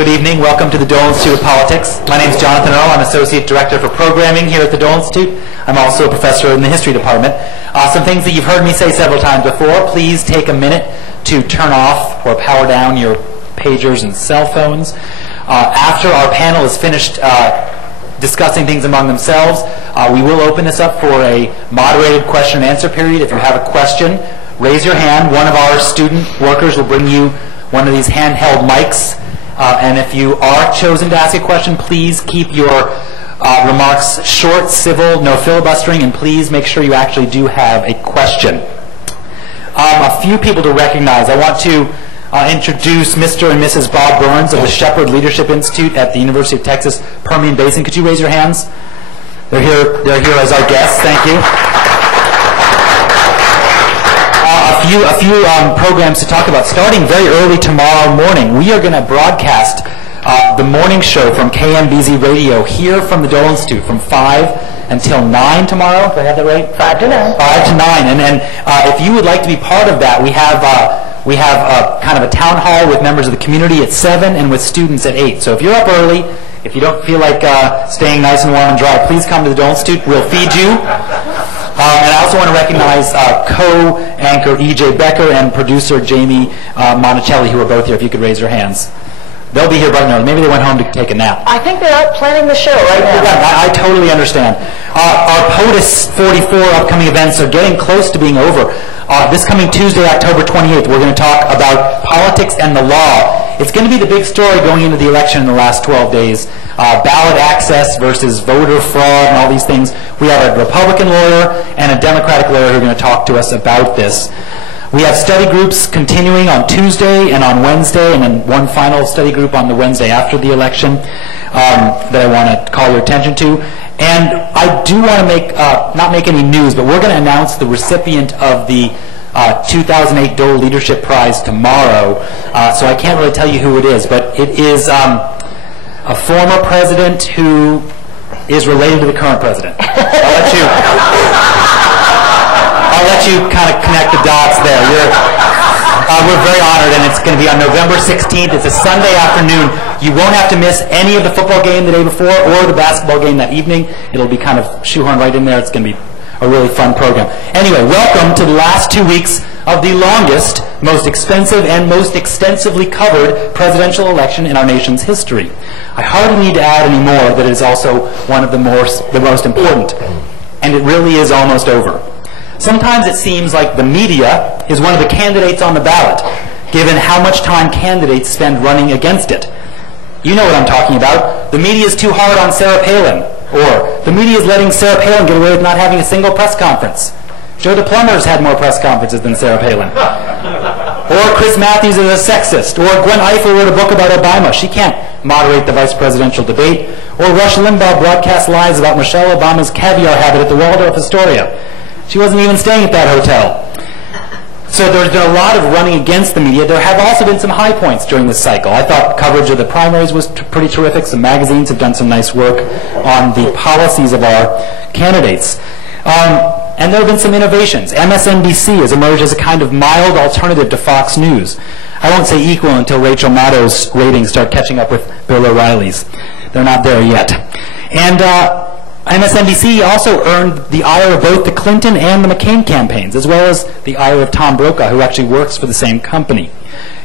Good evening. Welcome to the Dole Institute of Politics. My name is Jonathan Earl. I'm Associate Director for Programming here at the Dole Institute. I'm also a professor in the History Department. Some things that you've heard me say several times before. Please take a minute to turn off or power down your pagers and cell phones. After our panel is finished discussing things among themselves, we will open this up for a moderated question and answer period. If you have a question, raise your hand. One of our student workers will bring you one of these handheld mics. And if you are chosen to ask a question, please keep your remarks short, civil, no filibustering, and please make sure you actually do have a question. A few people to recognize. I want to introduce Mr. and Mrs. Bob Burns of the Shepherd Leadership Institute at the University of Texas Permian Basin. Could you raise your hands? They're here as our guests. Thank you. A few programs to talk about. Starting very early tomorrow morning, we are going to broadcast the morning show from KMBZ Radio here from the Dole Institute from 5 until 9 tomorrow. Do I have that right? 5 to 9. 5 to 9. And if you would like to be part of that, we have kind of a town hall with members of the community at 7 and with students at 8. So if you're up early, if you don't feel like staying nice and warm and dry, please come to the Dole Institute. We'll feed you. And I also want to recognize co-anchor E.J. Becker and producer Jamie Monticelli, who are both here, if you could raise your hands. They'll be here bright and early. Maybe they went home to take a nap. I think they're out planning the show right now. Yeah, I totally understand. Our Potus 44 upcoming events are getting close to being over. This coming Tuesday, October 28th, we're going to talk about politics and the law. It's going to be the big story going into the election in the last 12 days. Ballot access versus voter fraud and all these things. We have a Republican lawyer and a Democratic lawyer who are going to talk to us about this. We have study groups continuing on Tuesday and on Wednesday, and then one final study group on the Wednesday after the election that I want to call your attention to. And I do want to not make any news, but we're going to announce the recipient of the 2008 Dole Leadership Prize tomorrow. So I can't really tell you who it is, but it is a former president who is related to the current president. I'll let you kind of connect the dots there. We're very honored, and it's going to be on November 16th. It's a Sunday afternoon. You won't have to miss any of the football game the day before or the basketball game that evening. It'll be kind of shoehorned right in there. It's going to be a really fun program. Anyway, welcome to the last 2 weeks of the longest, most expensive, and most extensively covered presidential election in our nation's history. I hardly need to add any more that it is also one of the most important, and it really is almost over. Sometimes it seems like the media is one of the candidates on the ballot, given how much time candidates spend running against it. You know what I'm talking about. The media is too hard on Sarah Palin, or the media is letting Sarah Palin get away with not having a single press conference. Joe DePlummer's had more press conferences than Sarah Palin. Or Chris Matthews is a sexist. Or Gwen Ifill wrote a book about Obama. She can't moderate the vice presidential debate. Or Rush Limbaugh broadcast lies about Michelle Obama's caviar habit at the Waldorf Astoria. She wasn't even staying at that hotel. So there's been a lot of running against the media. There have also been some high points during this cycle. I thought coverage of the primaries was pretty terrific. Some magazines have done some nice work on the policies of our candidates. And there have been some innovations. MSNBC has emerged as a kind of mild alternative to Fox News. I won't say equal until Rachel Maddow's ratings start catching up with Bill O'Reilly's. They're not there yet. And MSNBC also earned the ire of both the Clinton and the McCain campaigns, as well as the ire of Tom Brokaw, who actually works for the same company.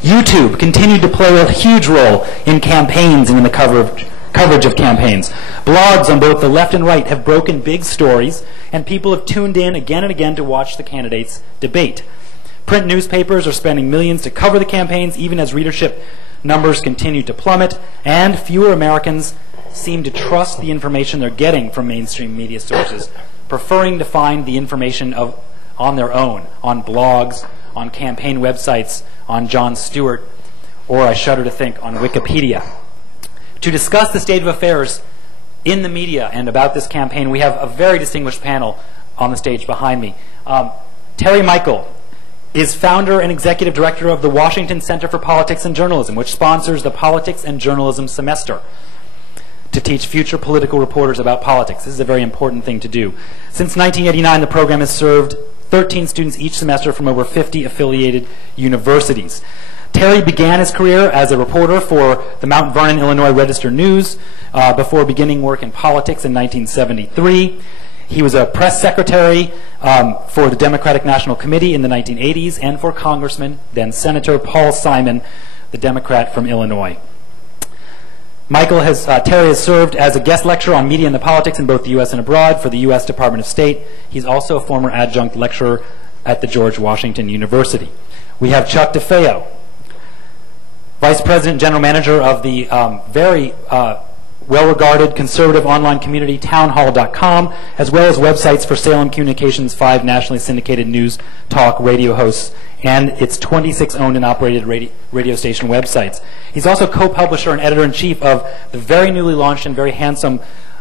YouTube continued to play a huge role in campaigns and in the coverage of campaigns. Blogs on both the left and right have broken big stories, and people have tuned in again and again to watch the candidates debate. Print newspapers are spending millions to cover the campaigns, even as readership numbers continue to plummet, and fewer Americans seem to trust the information they're getting from mainstream media sources, preferring to find the information on their own, on blogs, on campaign websites, on Jon Stewart, or I shudder to think, on Wikipedia. To discuss the state of affairs in the media and about this campaign, we have a very distinguished panel on the stage behind me. Terry Michael is founder and executive director of the Washington Center for Politics and Journalism, which sponsors the Politics and Journalism Semester to teach future political reporters about politics. This is a very important thing to do. Since 1989, the program has served 13 students each semester from over 50 affiliated universities. Terry began his career as a reporter for the Mount Vernon, Illinois Register News before beginning work in politics in 1973. He was a press secretary for the Democratic National Committee in the 1980s and for Congressman, then Senator Paul Simon, the Democrat from Illinois. Terry has served as a guest lecturer on media and the politics in both the U.S. and abroad for the U.S. Department of State. He's also a former adjunct lecturer at the George Washington University. We have Chuck DeFeo, Vice President and General Manager of the very well-regarded conservative online community townhall.com, as well as websites for Salem Communications' 5 nationally syndicated news talk radio hosts and its 26 owned and operated radio station websites. He's also co-publisher and editor-in-chief of the very newly launched and very handsome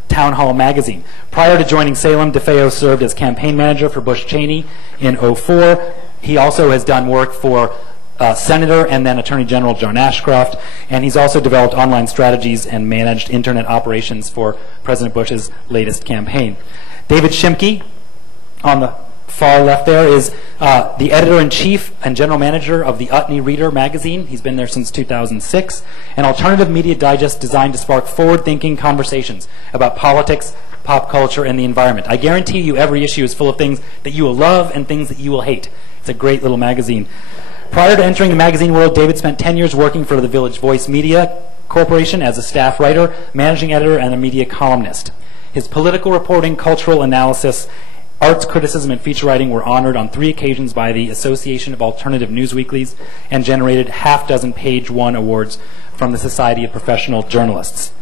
Town Hall magazine. Prior to joining Salem, DeFeo served as campaign manager for Bush Cheney in 2004. He also has done work for Senator and then Attorney General John Ashcroft, and he's also developed online strategies and managed internet operations for President Bush's latest campaign. David Schimke, on the far left there, is the editor-in-chief and general manager of the Utne Reader magazine. He's been there since 2006, an alternative media digest designed to spark forward-thinking conversations about politics, pop culture, and the environment. I guarantee you every issue is full of things that you will love and things that you will hate. It's a great little magazine. Prior to entering the magazine world, David spent 10 years working for the Village Voice Media Corporation as a staff writer, managing editor, and a media columnist. His political reporting, cultural analysis, arts criticism, and feature writing were honored on 3 occasions by the Association of Alternative News Weeklies and generated half-dozen Page One awards from the Society of Professional Journalists.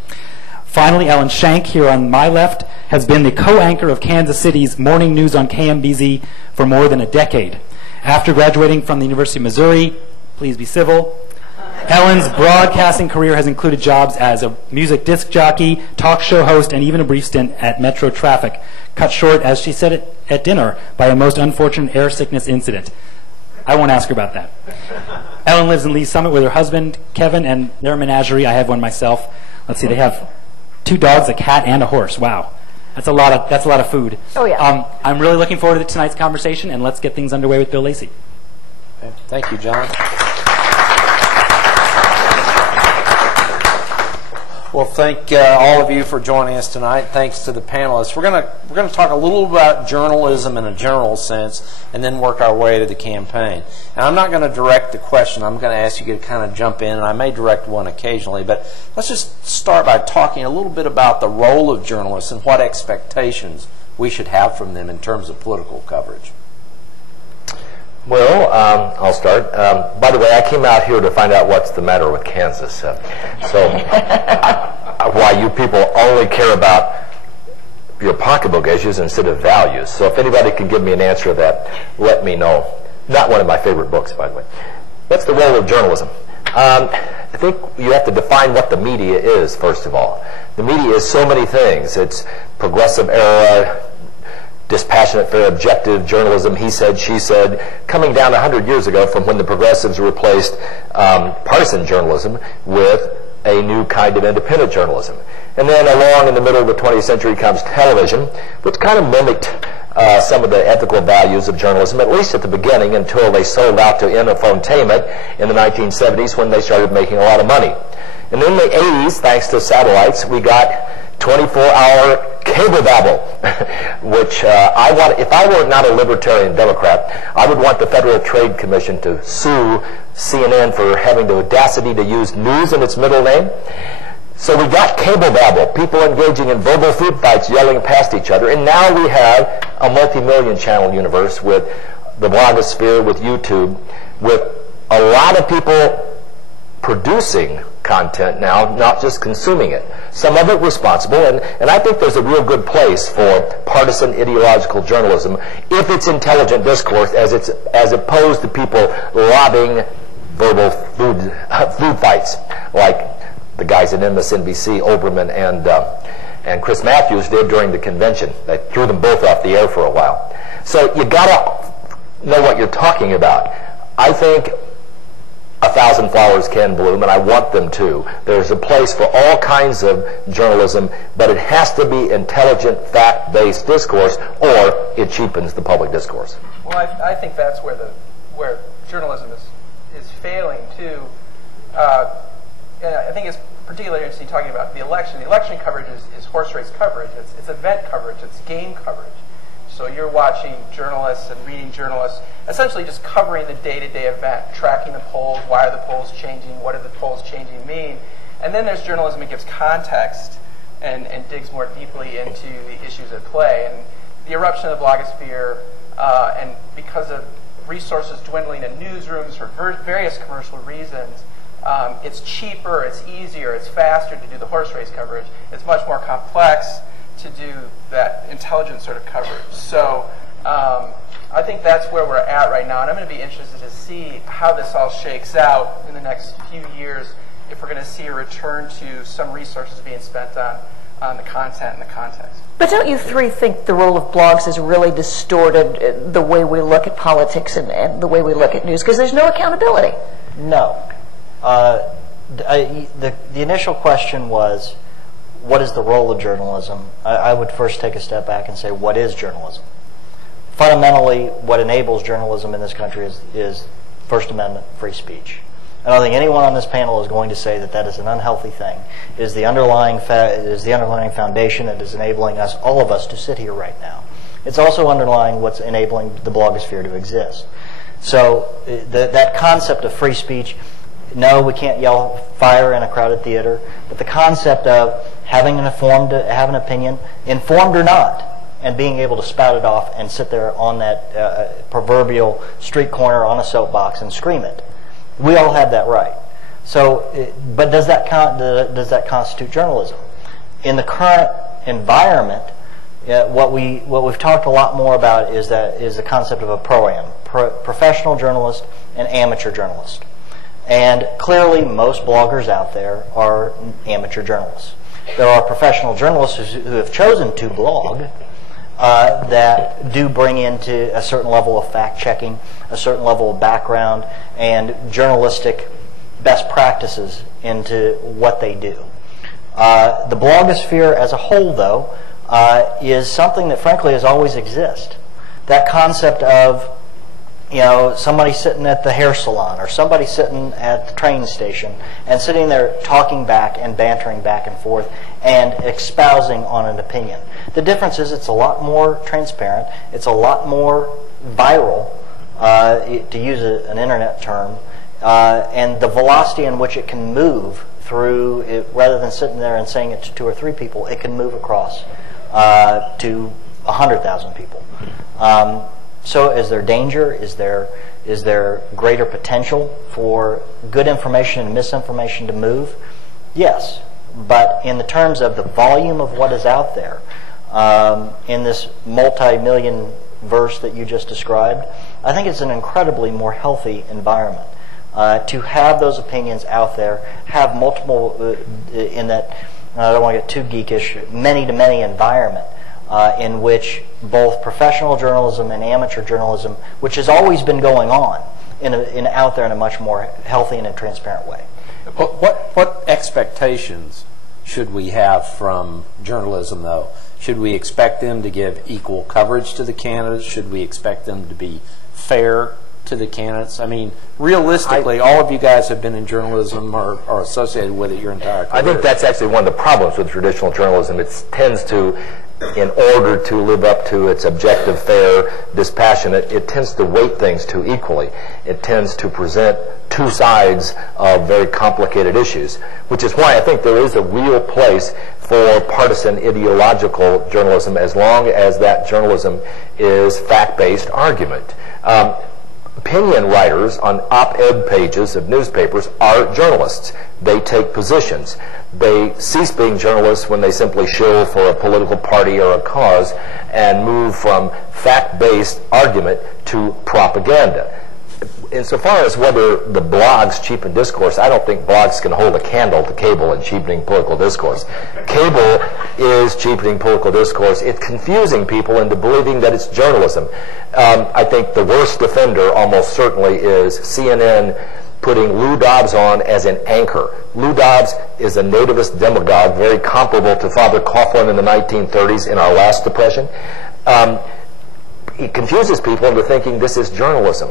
Finally, Ellen Schenk, here on my left, has been the co-anchor of Kansas City's morning news on KMBZ for more than a decade. After graduating from the University of Missouri, please be civil, Ellen's broadcasting career has included jobs as a music disc jockey, talk show host, and even a brief stint at Metro Traffic, cut short, as she said it at dinner, by a most unfortunate air sickness incident. I won't ask her about that. Ellen lives in Lee Summit with her husband, Kevin, and their menagerie. I have one myself. Let's see, they have 2 dogs, a cat, and a horse. Wow. That's a lot of food. Oh, yeah. I'm really looking forward to tonight's conversation, and let's get things underway with Bill Lacey. Okay. Thank you, John. Well, thank all of you for joining us tonight. Thanks to the panelists. We're going to talk a little about journalism in a general sense, and then work our way to the campaign. And I'm not going to direct the question. I'm going to ask you to kind of jump in, and I may direct one occasionally. But let's just start by talking a little bit about the role of journalists and what expectations we should have from them in terms of political coverage. Well, I'll start. By the way, I came out here to find out what's the matter with Kansas. Why you people only care about your pocketbook issues instead of values. So if anybody can give me an answer to that, let me know. Not one of my favorite books, by the way. What's the role of journalism? I think you have to define what the media is, first of all. The media is so many things. It's progressive era, dispassionate, fair, objective journalism, he said, she said, coming down 100 years ago from when the progressives replaced partisan journalism with a new kind of independent journalism. And then along in the middle of the 20th century comes television, which kind of mimicked some of the ethical values of journalism, at least at the beginning, until they sold out to infotainment in the 1970s when they started making a lot of money. And in the 80s, thanks to satellites, we got 24-hour cable babble, which I want. If I were not a libertarian Democrat, I would want the Federal Trade Commission to sue CNN for having the audacity to use news in its middle name. So we got cable babble, people engaging in verbal food fights, yelling past each other, and now we have a multi-million channel universe with the blogosphere, with YouTube, with a lot of people producing content now, not just consuming it. Some of it responsible, and I think there's a real good place for partisan ideological journalism if it's intelligent discourse as opposed to people lobbing verbal food fights like the guys at MSNBC, Olbermann and Chris Matthews did during the convention. They threw them both off the air for a while. So you gotta know what you're talking about. I think 1,000 flowers can bloom, and I want them to. There's a place for all kinds of journalism, but it has to be intelligent, fact-based discourse, or it cheapens the public discourse. Well, I think that's where journalism is failing too. And I think it's particularly interesting talking about the election. The election coverage is horse race coverage. It's event coverage. It's game coverage. So you're watching journalists and reading journalists, essentially just covering the day-to-day event, tracking the polls, why are the polls changing, what do the polls changing mean. And then there's journalism that gives context and digs more deeply into the issues at play. And the eruption of the blogosphere, and because of resources dwindling in newsrooms for various commercial reasons, it's cheaper, it's easier, it's faster to do the horse race coverage. It's much more complex to do that intelligent sort of coverage. So I think that's where we're at right now, and I'm going to be interested to see how this all shakes out in the next few years, if we're going to see a return to some resources being spent on the content and the context. But don't you three think the role of blogs has really distorted the way we look at politics and the way we look at news? Because there's no accountability. No. The initial question was, what is the role of journalism? I would first take a step back and say, what is journalism? Fundamentally, what enables journalism in this country is First Amendment free speech. I don't think anyone on this panel is going to say that that is an unhealthy thing. It is the underlying foundation that is enabling us, all of us, to sit here right now. It's also underlying what's enabling the blogosphere to exist. So that concept of free speech, no, we can't yell fire in a crowded theater, but the concept of having an opinion, informed or not, and being able to spout it off and sit there on that proverbial street corner on a soapbox and scream it. We all have that right. So, but does that constitute journalism? In the current environment, what we've talked a lot more about is the concept of a professional journalist and amateur journalist. And clearly, most bloggers out there are amateur journalists. There are professional journalists who have chosen to blog that do bring into a certain level of fact-checking, a certain level of background, and journalistic best practices into what they do. The blogosphere as a whole, though, is something that, frankly, has always existed. That concept of, somebody sitting at the hair salon or somebody sitting at the train station and sitting there talking back and bantering back and forth and espousing on an opinion. The difference is it's a lot more transparent, it's a lot more viral, to use an internet term, and the velocity in which it can move through it, rather than sitting there and saying it to 2 or 3 people, it can move across to 100,000 people. So is there danger? Is there greater potential for good information and misinformation to move? Yes. But in the terms of the volume of what is out there, in this multi-million verse that you just described, I think it's an incredibly more healthy environment. To have those opinions out there, have multiple, in that, I don't want to get too geekish, many-to-many environment, in which both professional journalism and amateur journalism, which has always been going on, out there in a much more healthy and transparent way. What expectations should we have from journalism, though? Should we expect them to give equal coverage to the candidates? Should we expect them to be fair to the candidates? I mean, realistically, all of you guys have been in journalism or are associated with it your entire career. I think that's actually one of the problems with traditional journalism. It tends to, in order to live up to its objective, fair, dispassionate, it tends to weight things too equally. It tends to present two sides of very complicated issues, which is why I think there is a real place for partisan ideological journalism as long as that journalism is fact-based argument. Opinion writers on op-ed pages of newspapers are journalists. They take positions. They cease being journalists when they simply shill for a political party or a cause and move from fact-based argument to propaganda. Insofar as whether the blogs cheapen discourse, I don't think blogs can hold a candle to cable in cheapening political discourse. Cable is cheapening political discourse. It's confusing people into believing that it's journalism. I think the worst offender almost certainly is CNN putting Lou Dobbs on as an anchor. Lou Dobbs is a nativist demagogue, very comparable to Father Coughlin in the 1930s in our last depression. He confuses people into thinking this is journalism.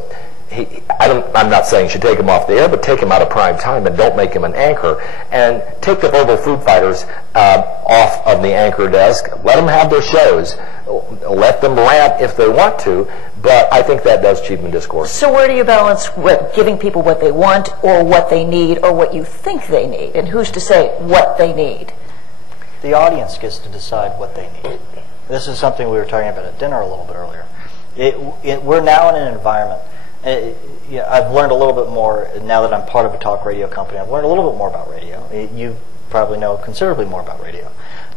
I'm not saying you should take him off the air, but take him out of prime time and don't make him an anchor. And take the verbal food fighters off of the anchor desk. Let them have their shows. Let them rant if they want to, but I think that does cheapen discourse. So where do you balance giving people what they want or what they need or what you think they need? And who's to say what they need? The audience gets to decide what they need. This is something we were talking about at dinner a little bit earlier. We're now in an environment. I've learned a little bit more now that I'm part of a talk radio company. I've learned a little bit more about radio. You probably know considerably more about radio.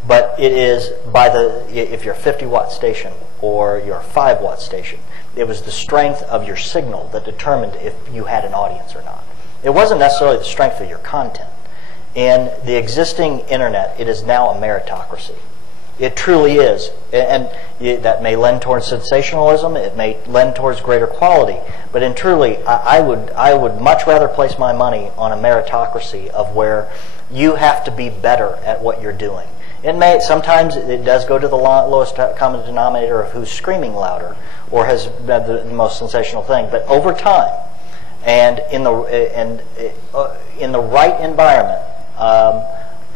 But it is if you're a 50-watt station or you're a 5-watt station, it was the strength of your signal that determined if you had an audience or not. It wasn't necessarily the strength of your content. In the existing internet, it is now a meritocracy. It truly is. And that may lend towards sensationalism. It may lend towards greater quality. But in truly, I would much rather place my money on a meritocracy of where you have to be better at what you're doing. Sometimes it does go to the lowest common denominator of who's screaming louder or has the most sensational thing. But over time, and in the right environment,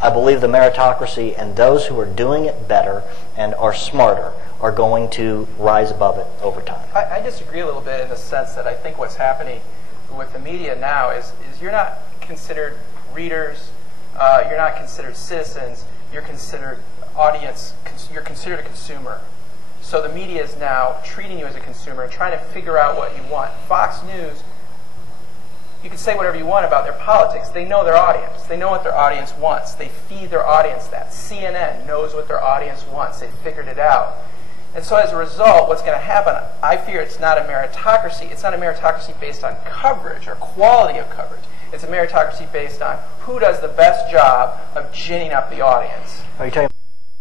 I believe the meritocracy and those who are doing it better and are smarter are going to rise above it over time. I disagree a little bit in the sense that I think what's happening with the media now is you're not considered readers, you're not considered citizens, you're considered audience, you're considered a consumer. So the media is now treating you as a consumer and trying to figure out what you want. Fox News, you can say whatever you want about their politics. They know their audience. They know what their audience wants. They feed their audience that. CNN knows what their audience wants. They figured it out. And so as a result, what's going to happen, I fear it's not a meritocracy. It's not a meritocracy based on coverage or quality of coverage. It's a meritocracy based on who does the best job of ginning up the audience. Are you talking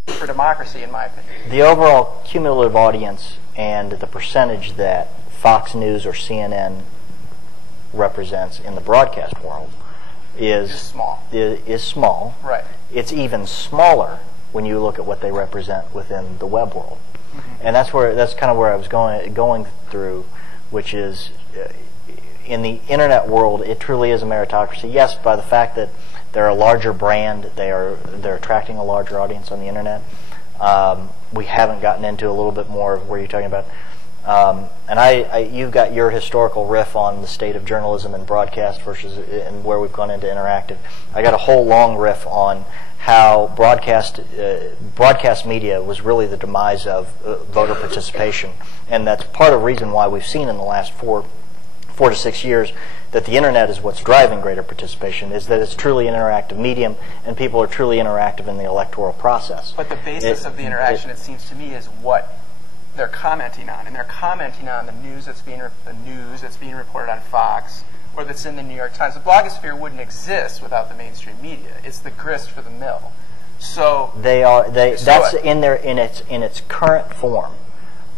for democracy, in my opinion? The overall cumulative audience and the percentage that Fox News or CNN represents in the broadcast world is small. Right. It's even smaller when you look at what they represent within the web world. Mm-hmm. And that's kind of where I was going through, which is in the internet world, it truly is a meritocracy. Yes, by the fact that they're a larger brand, they're attracting a larger audience on the internet. We haven't gotten into a little bit more of where you're talking about. And you've got your historical riff on the state of journalism and broadcast versus and where we've gone into interactive. I got a whole long riff on how broadcast media was really the demise of voter participation, and that's part of the reason why we've seen in the last 4 to 6 years that the internet is what's driving greater participation, is that it's truly an interactive medium and people are truly interactive in the electoral process. But the basis of the interaction, it seems to me, is what they're commenting on, and they're commenting on the news that's being reported on Fox or that's in the New York Times. The blogosphere wouldn't exist without the mainstream media. It's the grist for the mill. So that's in its current form,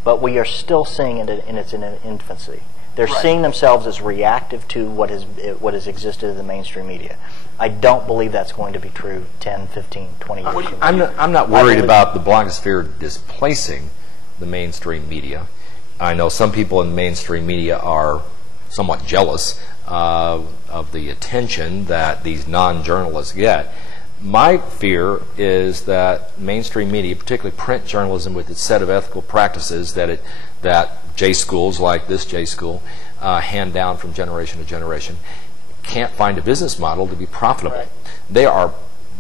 but we are still seeing it in its infancy. They're seeing themselves as reactive to what has existed in the mainstream media. I don't believe that's going to be true 10, 15, 20 years from now. I'm not worried about the blogosphere displacing the mainstream media. I know some people in mainstream media are somewhat jealous of the attention that these non-journalists get. My fear is that mainstream media, particularly print journalism with its set of ethical practices that J schools like this J school hand down from generation to generation, can't find a business model to be profitable. Right. They are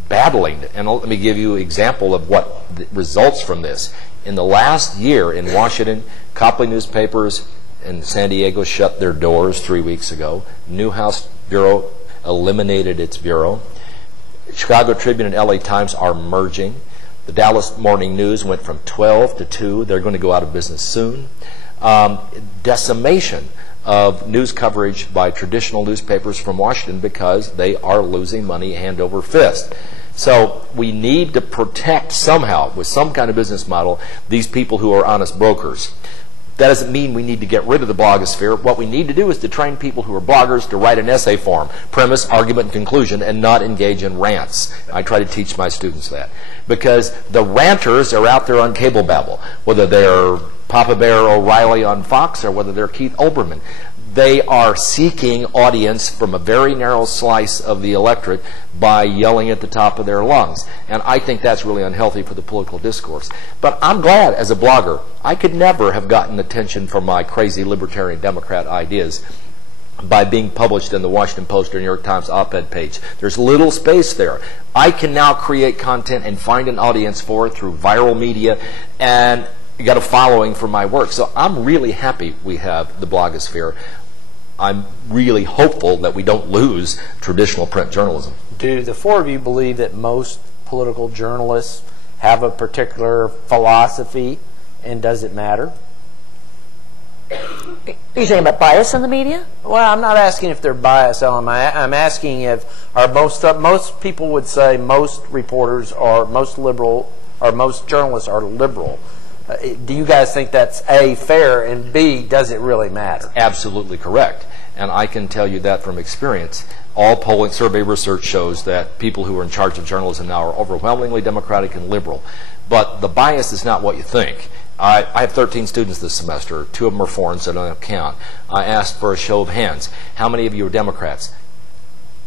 battling, and let me give you an example of what results from this. In the last year in Washington, Copley newspapers in San Diego shut their doors 3 weeks ago. Newhouse Bureau eliminated its bureau. Chicago Tribune and LA Times are merging. The Dallas Morning News went from 12 to 2. They're going to go out of business soon. Decimation of news coverage by traditional newspapers from Washington because they are losing money hand over fist. So we need to protect somehow, with some kind of business model, these people who are honest brokers. That doesn't mean we need to get rid of the blogosphere. What we need to do is to train people who are bloggers to write an essay form, premise, argument, and conclusion, and not engage in rants. I try to teach my students that. Because the ranters are out there on cable babble, whether they're Papa Bear O'Reilly on Fox or whether they're Keith Olbermann. they are seeking audience from a very narrow slice of the electorate by yelling at the top of their lungs. And I think that's really unhealthy for the political discourse. But I'm glad, as a blogger, I could never have gotten attention for my crazy libertarian Democrat ideas by being published in the Washington Post or New York Times op-ed page. There's little space there. I can now create content and find an audience for it through viral media, and got a following for my work. So I'm really happy we have the blogosphere. I'm really hopeful that we don't lose traditional print journalism. Do the four of you believe that most political journalists have a particular philosophy, and does it matter? Are you saying about bias in the media? Well, I'm not asking if they're biased, Ellen. I'm asking if most people would say most reporters are most liberal, or most journalists are liberal. Do you guys think that's A, fair, and B, does it really matter? Absolutely correct. And I can tell you that from experience. All polling survey research shows that people who are in charge of journalism now are overwhelmingly Democratic and liberal. But the bias is not what you think. I have 13 students this semester. 2 of them are foreign, so I don't count. I asked for a show of hands. How many of you are Democrats?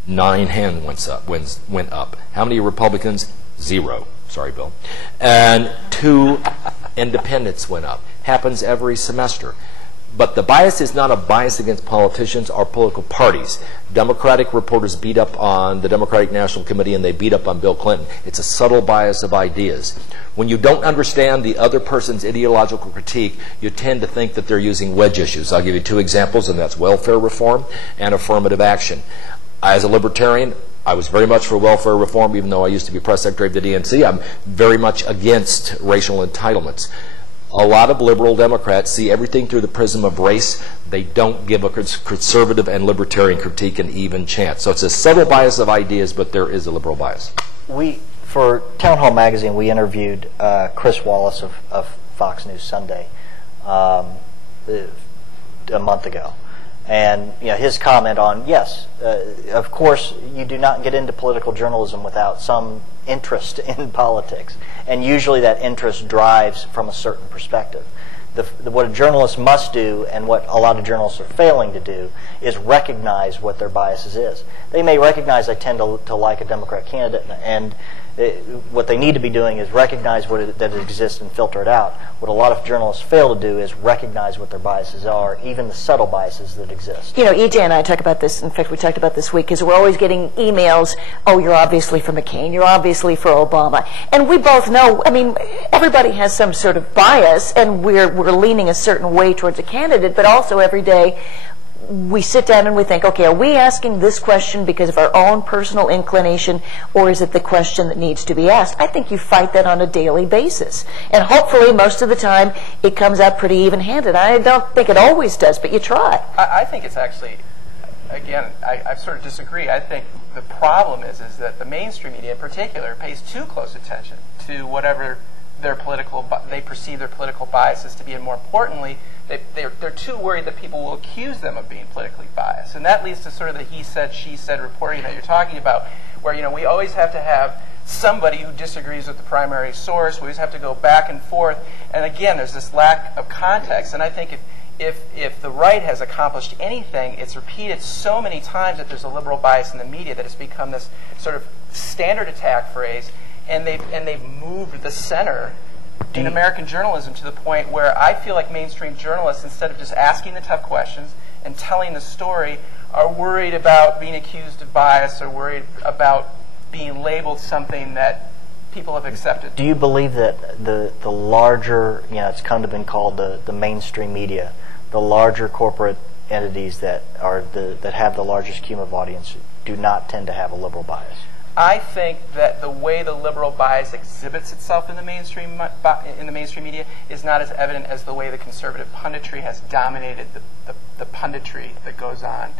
9 hands went up. How many are Republicans? 0. Sorry, Bill. And 2 independents went up. Happens every semester. But the bias is not a bias against politicians or political parties. Democratic reporters beat up on the Democratic National Committee and they beat up on Bill Clinton. It's a subtle bias of ideas. When you don't understand the other person's ideological critique, you tend to think that they're using wedge issues. I'll give you 2 examples, and that's welfare reform and affirmative action. As a libertarian, I was very much for welfare reform, even though I used to be press secretary of the DNC. I'm very much against racial entitlements. A lot of liberal Democrats see everything through the prism of race. They don't give a conservative and libertarian critique an even chance. So it's a subtle bias of ideas, but there is a liberal bias. For Town Hall Magazine, we interviewed Chris Wallace of Fox News Sunday a month ago. And his comment on, yes, of course, you do not get into political journalism without some interest in politics. And usually that interest drives from a certain perspective. What a journalist must do, and what a lot of journalists are failing to do, is recognize what their biases is. They may recognize I tend to like a Democrat candidate, and what they need to be doing is recognize that it exists and filter it out. What a lot of journalists fail to do is recognize what their biases are, even the subtle biases that exist. EJ and I talk about this. In fact, we talked about this week, because we're always getting emails, oh, you're obviously for McCain, you're obviously for Obama. And we both know, everybody has some sort of bias, and we're leaning a certain way towards a candidate, but also every day we sit down and we think, okay, are we asking this question because of our own personal inclination, or is it the question that needs to be asked? I think you fight that on a daily basis. And hopefully, most of the time, it comes out pretty even-handed. I don't think it always does, but you try. I think it's actually, again, I sort of disagree. I think the problem is that the mainstream media in particular pays too close attention to whatever they perceive their political biases to be, and more importantly, they're too worried that people will accuse them of being politically biased. And that leads to sort of the he said, she said reporting that you're talking about, where we always have to have somebody who disagrees with the primary source. We always have to go back and forth. And again, there's this lack of context. And I think if the right has accomplished anything, it's repeated so many times that there's a liberal bias in the media that it's become this sort of standard attack phrase. And they've moved the center in American journalism to the point where I feel like mainstream journalists, instead of just asking the tough questions and telling the story, are worried about being accused of bias, or worried about being labeled something that people have accepted. Do you believe that the larger, it's kind of been called the mainstream media, the larger corporate entities that have the largest cumulative audience do not tend to have a liberal bias? I think that the way the liberal bias exhibits itself in the mainstream media is not as evident as the way the conservative punditry has dominated the punditry that goes on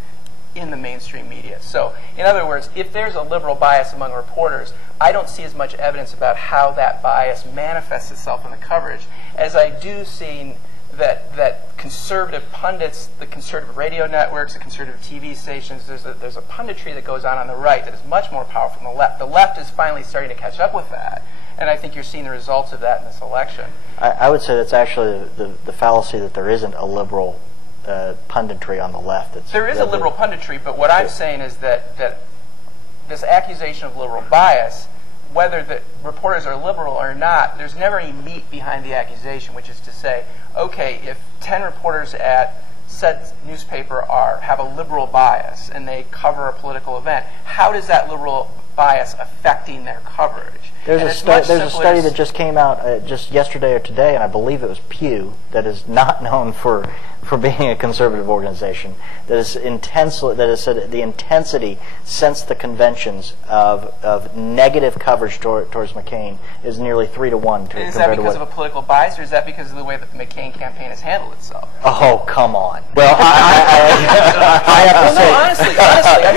in the mainstream media. So, in other words, if there's a liberal bias among reporters, I don't see as much evidence about how that bias manifests itself in the coverage as I do see that conservative pundits, the conservative radio networks, the conservative TV stations, there's a punditry that goes on the right that is much more powerful than the left. The left is finally starting to catch up with that, and I think you're seeing the results of that in this election. I would say that's actually the fallacy that there isn't a liberal punditry on the left. There is a liberal punditry, but what I'm saying is that this accusation of liberal bias, whether the reporters are liberal or not, there's never any meat behind the accusation, which is to say, okay, if 10 reporters at said newspaper have a liberal bias and they cover a political event, how does that liberal bias affecting their coverage? There's a study that just came out just yesterday or today, and I believe it was Pew, that is not known for being a conservative organization, that has said the intensity since the conventions of negative coverage towards McCain is nearly 3 to 1. Is that because of a political bias, or is that because of the way that the McCain campaign has handled itself? Oh, come on. Well, I have to say, no, honestly,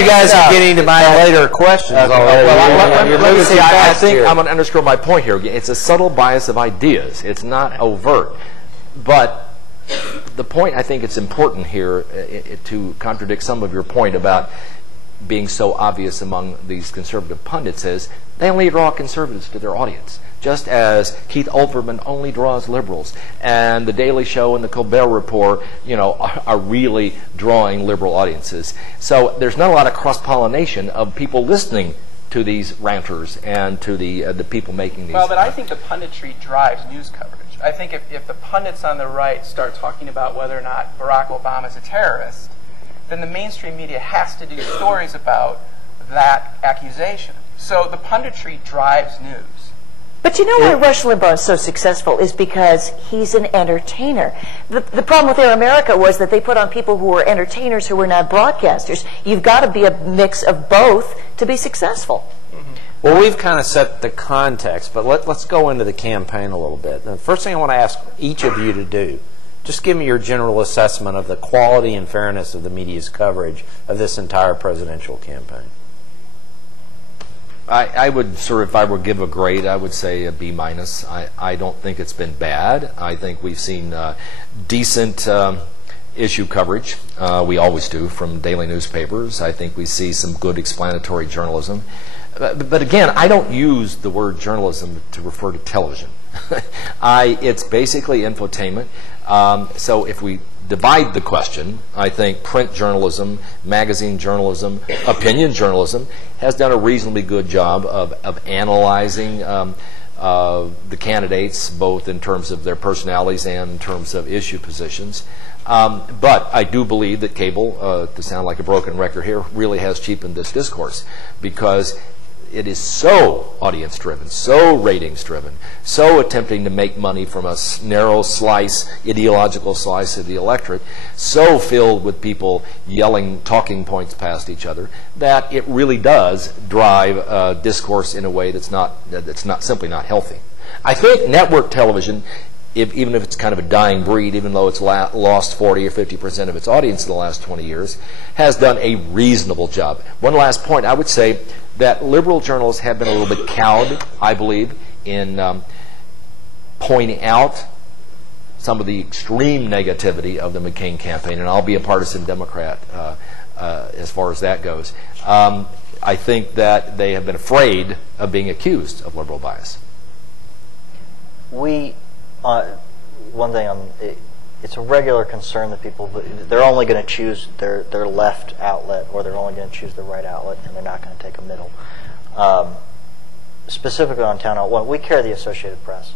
You guys are getting to my later questions already. let me see. I think I'm going to underscore my point here. It's a subtle bias of ideas. It's not overt. But the point, I think it's important here to contradict some of your point about being so obvious among these conservative pundits is they only draw conservatives to their audience, just as Keith Olbermann only draws liberals, and The Daily Show and the Colbert Report, are really drawing liberal audiences. So there's not a lot of cross-pollination of people listening to these ranters and to the people making these. Well, but I think the punditry drives news coverage. I think if the pundits on the right start talking about whether or not Barack Obama is a terrorist, then the mainstream media has to do stories about that accusation. So the punditry drives news. But you know why Rush Limbaugh is so successful is because he's an entertainer. The problem with Air America was that they put on people who were entertainers who were not broadcasters. You've got to be a mix of both to be successful. Well, we've kind of set the context, but let's go into the campaign a little bit. The first thing I want to ask each of you to do, just give me your general assessment of the quality and fairness of the media's coverage of this entire presidential campaign. I would, if I were to give a grade, I would say a B-. I don't think it's been bad. I think we've seen decent issue coverage. We always do from daily newspapers. I think we see some good explanatory journalism. But again, I don't use the word journalism to refer to television. It's basically infotainment. So if we divide the question, I think print journalism, magazine journalism, opinion journalism has done a reasonably good job of analyzing the candidates, both in terms of their personalities and in terms of issue positions. But I do believe that cable, to sound like a broken record here, really has cheapened this discourse, because it is so audience-driven, so ratings-driven, so attempting to make money from a narrow slice, ideological slice of the electorate, so filled with people yelling talking points past each other, that it really does drive discourse in a way that's simply not healthy. I think network television, even if it's kind of a dying breed, even though it's lost 40 or 50% of its audience in the last 20 years, has done a reasonable job. One last point, I would say that liberal journalists have been a little bit cowed, I believe, in pointing out some of the extreme negativity of the McCain campaign, and I'll be a partisan Democrat as far as that goes. I think that they have been afraid of being accused of liberal bias. One thing it's a regular concern that people, they're only going to choose their left outlet, or they're only going to choose the right outlet, and they're not going to take a middle. Specifically on Town Hall 1, we carry the Associated Press,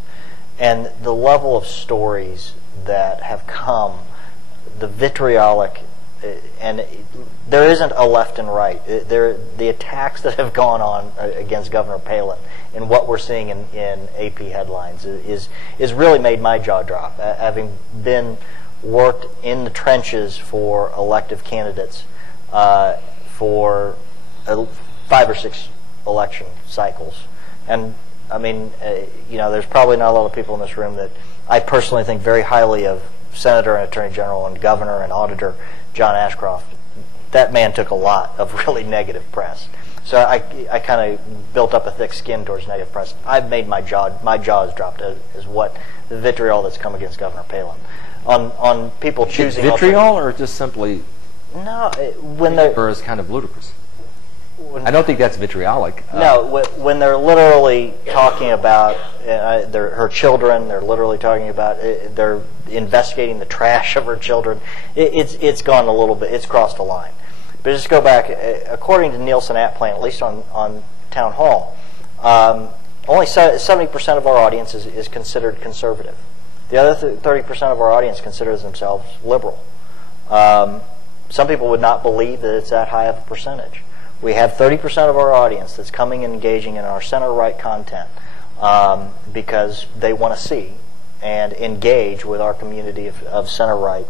and the level of stories that have come, the vitriolic, and there isn't a left and right. The attacks that have gone on against Governor Palin and what we're seeing in AP headlines is really made my jaw drop. Having worked in the trenches for elective candidates for 5 or 6 election cycles, and I mean, there's probably not a lot of people in this room that I personally think very highly of Senator and Attorney General and Governor and Auditor John Ashcroft. That man took a lot of really negative press. So I kind of built up a thick skin towards negative press. I've made my jaw has dropped as what the vitriol that's come against Governor Palin. On people choosing vitriol, or just simply when they're, or is kind of ludicrous. I don't think that's vitriolic. No, when they're literally talking about her children, they're literally talking about they're investigating the trash of her children. It's gone a little bit. It's crossed a line. But just go back. According to Nielsen App Plan, at least on Town Hall, only 70% of our audience is considered conservative. The other 30% of our audience considers themselves liberal. Some people would not believe that it's that high of a percentage. We have 30% of our audience that's coming and engaging in our center-right content because they want to see and engage with our community of center-right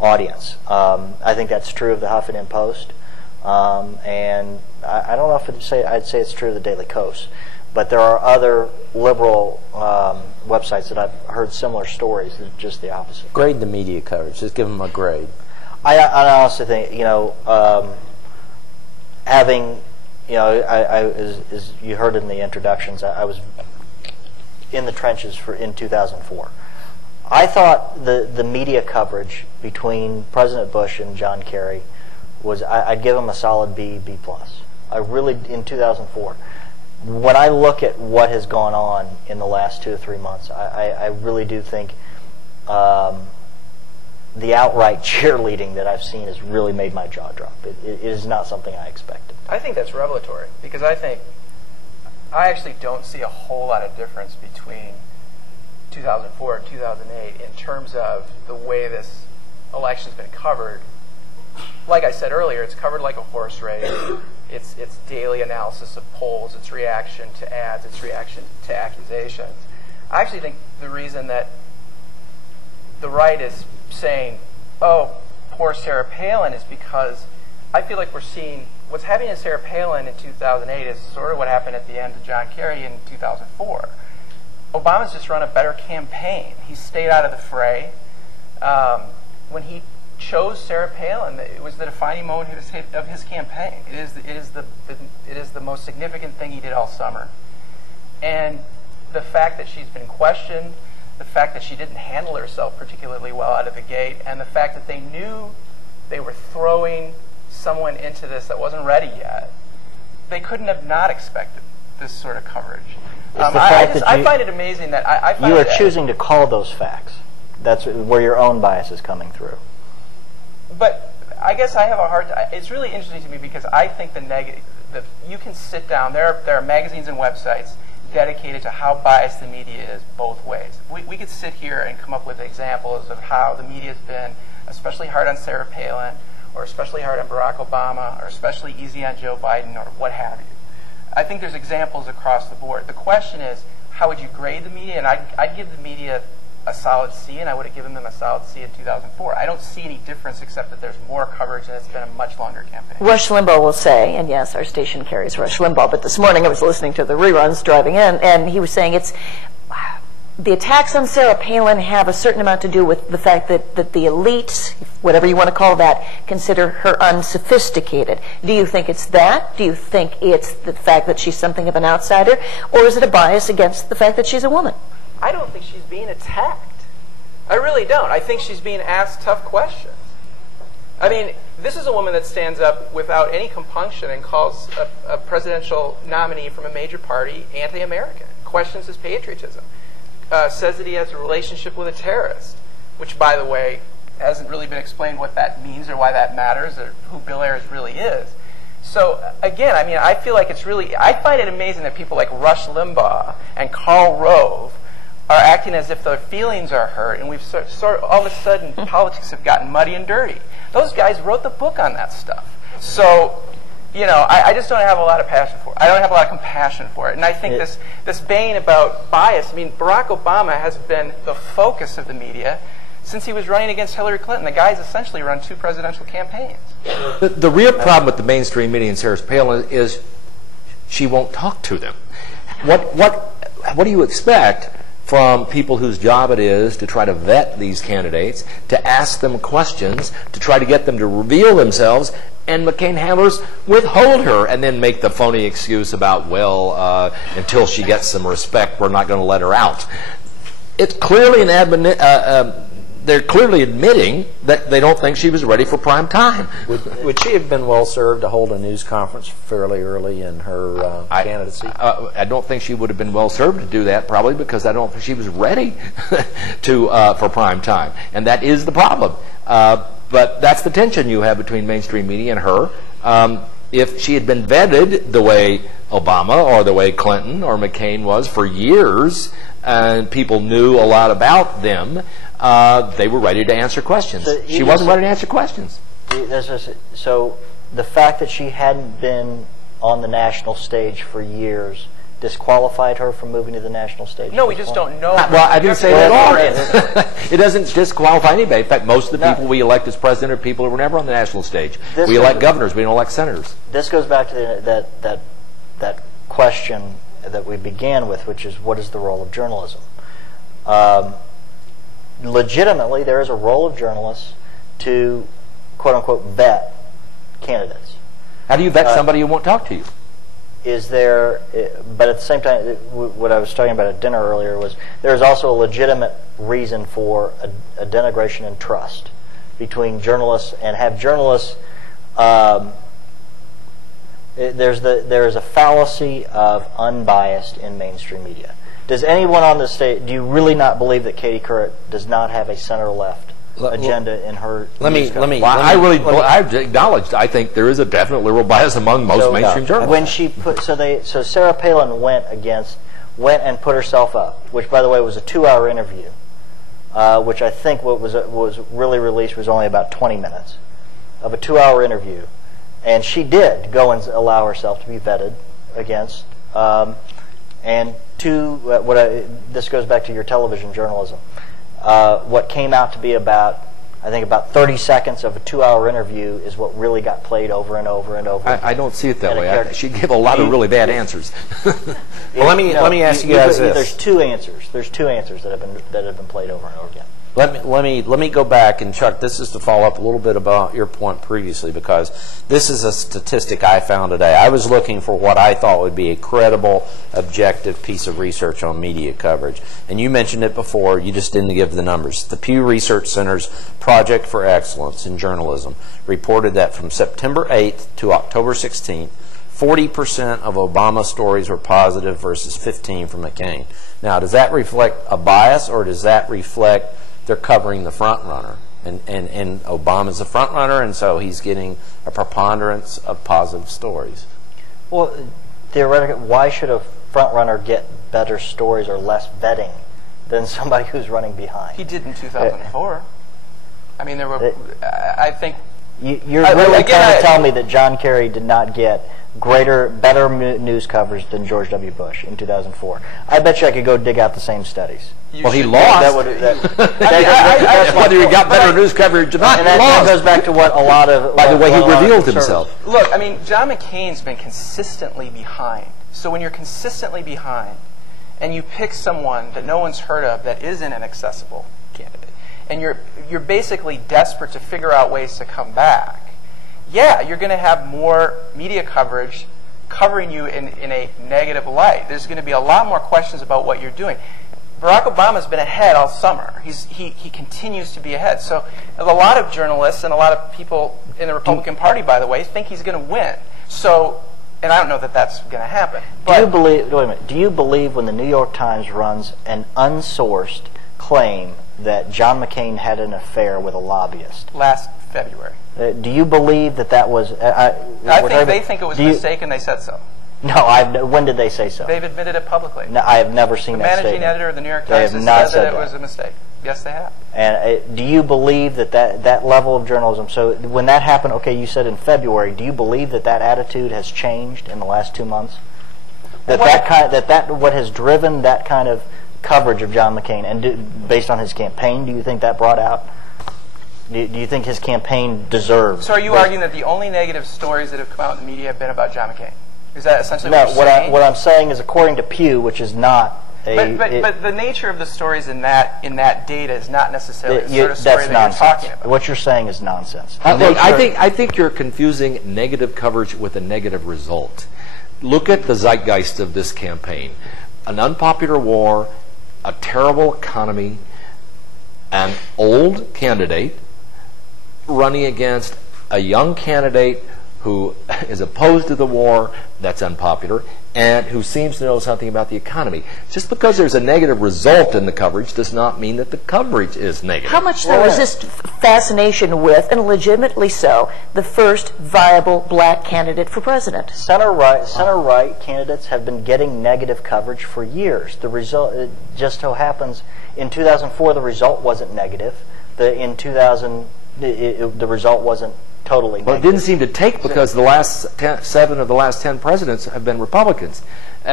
audience. I think that's true of the Huffington Post, and I don't know if I'd say it's true of the Daily Kos, but there are other liberal websites that I've heard similar stories that are just the opposite. Grade the media coverage. Just give them a grade. I honestly think, having, as you heard in the introductions, I was in the trenches in 2004. I thought the media coverage between President Bush and John Kerry was, I'd give them a solid B+. I really, in 2004. When I look at what has gone on in the last 2 or 3 months, I really do think the outright cheerleading that I've seen has really made my jaw drop. It is not something I expected. I think that's revelatory, because I actually don't see a whole lot of difference between 2004 and 2008 in terms of the way this election's been covered. Like I said earlier, it's covered like a horse race. It's daily analysis of polls, its reaction to ads, its reaction to accusations. I actually think the reason that the right is saying, oh, poor Sarah Palin, is because I feel like we're seeing what's happening to Sarah Palin in 2008 is sort of what happened at the end to John Kerry in 2004. Obama's just run a better campaign. He stayed out of the fray. When he chose Sarah Palin, it was the defining moment of his campaign. It is the most significant thing he did all summer. And the fact that she's been questioned, the fact that she didn't handle herself particularly well out of the gate, and the fact that they knew they were throwing someone into this that wasn't ready yet, they couldn't have not expected this sort of coverage. I find it amazing that I find you are choosing to call those facts. That's where your own bias is coming through. But I guess I have a hard time. It's really interesting to me because I think you can sit down. There are magazines and websites dedicated to how biased the media is both ways. We could sit here and come up with examples of how the media has been especially hard on Sarah Palin, or especially hard on Barack Obama, or especially easy on Joe Biden, or what have you. I think there's examples across the board. The question is, how would you grade the media? And I'd give the media a solid C, and I would have given them a solid C in 2004. I don't see any difference except that there's more coverage and it's been a much longer campaign. Rush Limbaugh will say, and yes, our station carries Rush Limbaugh, but this morning I was listening to the reruns driving in, and he was saying the attacks on Sarah Palin have a certain amount to do with the fact that the elites, whatever you want to call that, consider her unsophisticated. Do you think it's that? Do you think it's the fact that she's something of an outsider? Or is it a bias against the fact that she's a woman? I don't think she's being attacked. I really don't. I think she's being asked tough questions. I mean, this is a woman that stands up without any compunction and calls a presidential nominee from a major party anti-American, questions his patriotism, says that he has a relationship with a terrorist, which, by the way, hasn't really been explained what that means or why that matters or who Bill Ayers really is. So, again, I mean, I feel like I find it amazing that people like Rush Limbaugh and Karl Rove are acting as if their feelings are hurt, and we've sort of all of a sudden politics have gotten muddy and dirty. Those guys wrote the book on that stuff. So, I just don't have a lot of passion for it. I don't have a lot of compassion for it. And I think this bane about bias, I mean, Barack Obama has been the focus of the media since he was running against Hillary Clinton. The guy's essentially run 2 presidential campaigns. The real problem with the mainstream media and Sarah Palin is she won't talk to them. What do you expect from people whose job it is to try to vet these candidates, to ask them questions, to try to get them to reveal themselves, and McCain handlers withhold her and then make the phony excuse about, until she gets some respect, we're not going to let her out. It's clearly they're clearly admitting that they don't think she was ready for prime time. Would she have been well served to hold a news conference fairly early in her candidacy? I don't think she would have been well served to do that, probably because I don't think she was ready for prime time, and that is the problem. But that's the tension you have between mainstream media and her. If she had been vetted the way Obama or the way Clinton or McCain was for years, and people knew a lot about them, they were ready to answer questions. So she wasn't ready to answer questions. So the fact that she hadn't been on the national stage for years disqualified her from moving to the national stage? No, we just don't know. Well, I didn't say that at all. It doesn't disqualify anybody. In fact, most of the people we elect as president are people who were never on the national stage. We elect governors. We don't elect senators. This goes back to that question that we began with, which is, what is the role of journalism? Legitimately, there is a role of journalists to, quote-unquote, vet candidates. How do you vet somebody who won't talk to you? But at the same time, what I was talking about at dinner earlier was there's also a legitimate reason for a denigration in trust between journalists, and have journalists. There is a fallacy of unbiased in mainstream media. Does anyone on the stage, do you really not believe that Katie Couric does not have a center-left agenda in her? I acknowledged. I think there is a definite liberal bias among most mainstream journalists. When she put, so Sarah Palin went and put herself up, which by the way was a 2-hour interview, which I think what was really released was only about 20 minutes of a 2-hour interview, and she did go and allow herself to be vetted against, and this goes back to your television journalism. What came out to be about 30 seconds of a 2-hour interview is what really got played over and over and over. I don't see it that way. She gave a lot of really bad answers. Well, let me ask you guys this. There's two answers. There's two answers that have been played over and over again. Let me go back, and Chuck, this is to follow up a little bit about your point previously, because this is a statistic I found today. I was looking for what I thought would be a credible, objective piece of research on media coverage. And you mentioned it before, you just didn't give the numbers. The Pew Research Center's Project for Excellence in Journalism reported that from September 8th to October 16th, 40% of Obama stories were positive versus 15% for McCain. Now, does that reflect a bias, or does that reflect they're covering the front runner, and Obama's a front runner, and so he's getting a preponderance of positive stories? Well, theoretically, why should a front runner get better stories or less vetting than somebody who's running behind? He did in 2004. I mean, there were. I think you're really trying to tell me that John Kerry did not get better news coverage than George W. Bush in 2004. I bet you I could go dig out the same studies. Well, he lost. Whether he got better news coverage or not, and that goes back to what a lot of... By the way he revealed himself. Look, I mean, John McCain's been consistently behind. So when you're consistently behind, and you pick someone that no one's heard of that isn't an accessible candidate, and you're basically desperate to figure out ways to come back, yeah, you're going to have more media coverage covering you in a negative light. There's going to be a lot more questions about what you're doing. Barack Obama's been ahead all summer. He continues to be ahead. So a lot of journalists and a lot of people in the Republican Party, by the way, think he's going to win. So, and I don't know that that's going to happen. But do you believe? Wait a minute. Do you believe when the New York Times runs an unsourced claim that John McCain had an affair with a lobbyist last February? Do you believe that was? I think they think it was a mistake, and they said so. No, when did they say so? They've admitted it publicly. No, I have never seen that statement. The managing editor of the New York Times has said that it was a mistake. Yes, they have. And do you believe that level of journalism, so when that happened, okay, you said in February, do you believe that attitude has changed in the last 2 months? What has driven that kind of coverage of John McCain, and based on his campaign, do you think that brought out? Do you think his campaign deserves? So are you arguing that the only negative stories that have come out in the media have been about John McCain? Is that essentially what you're saying? What I'm saying is, according to Pew, which is not a... But the nature of the stories in that data is not necessarily the sort of story that you're talking about. What you're saying is nonsense. I think you're confusing negative coverage with a negative result. Look at the zeitgeist of this campaign. An unpopular war, a terrible economy, an old candidate running against a young candidate who is opposed to the war, that's unpopular, and who seems to know something about the economy. Just because there's a negative result in the coverage does not mean that the coverage is negative. How much, though, is this fascination with, and legitimately so, the first viable black candidate for president? Center-right candidates have been getting negative coverage for years. The result, it just so happens, in 2004 the result wasn't negative. In 2000, the result wasn't totally negative. Well, it didn't seem to take because the last 7 of the last 10 presidents have been Republicans.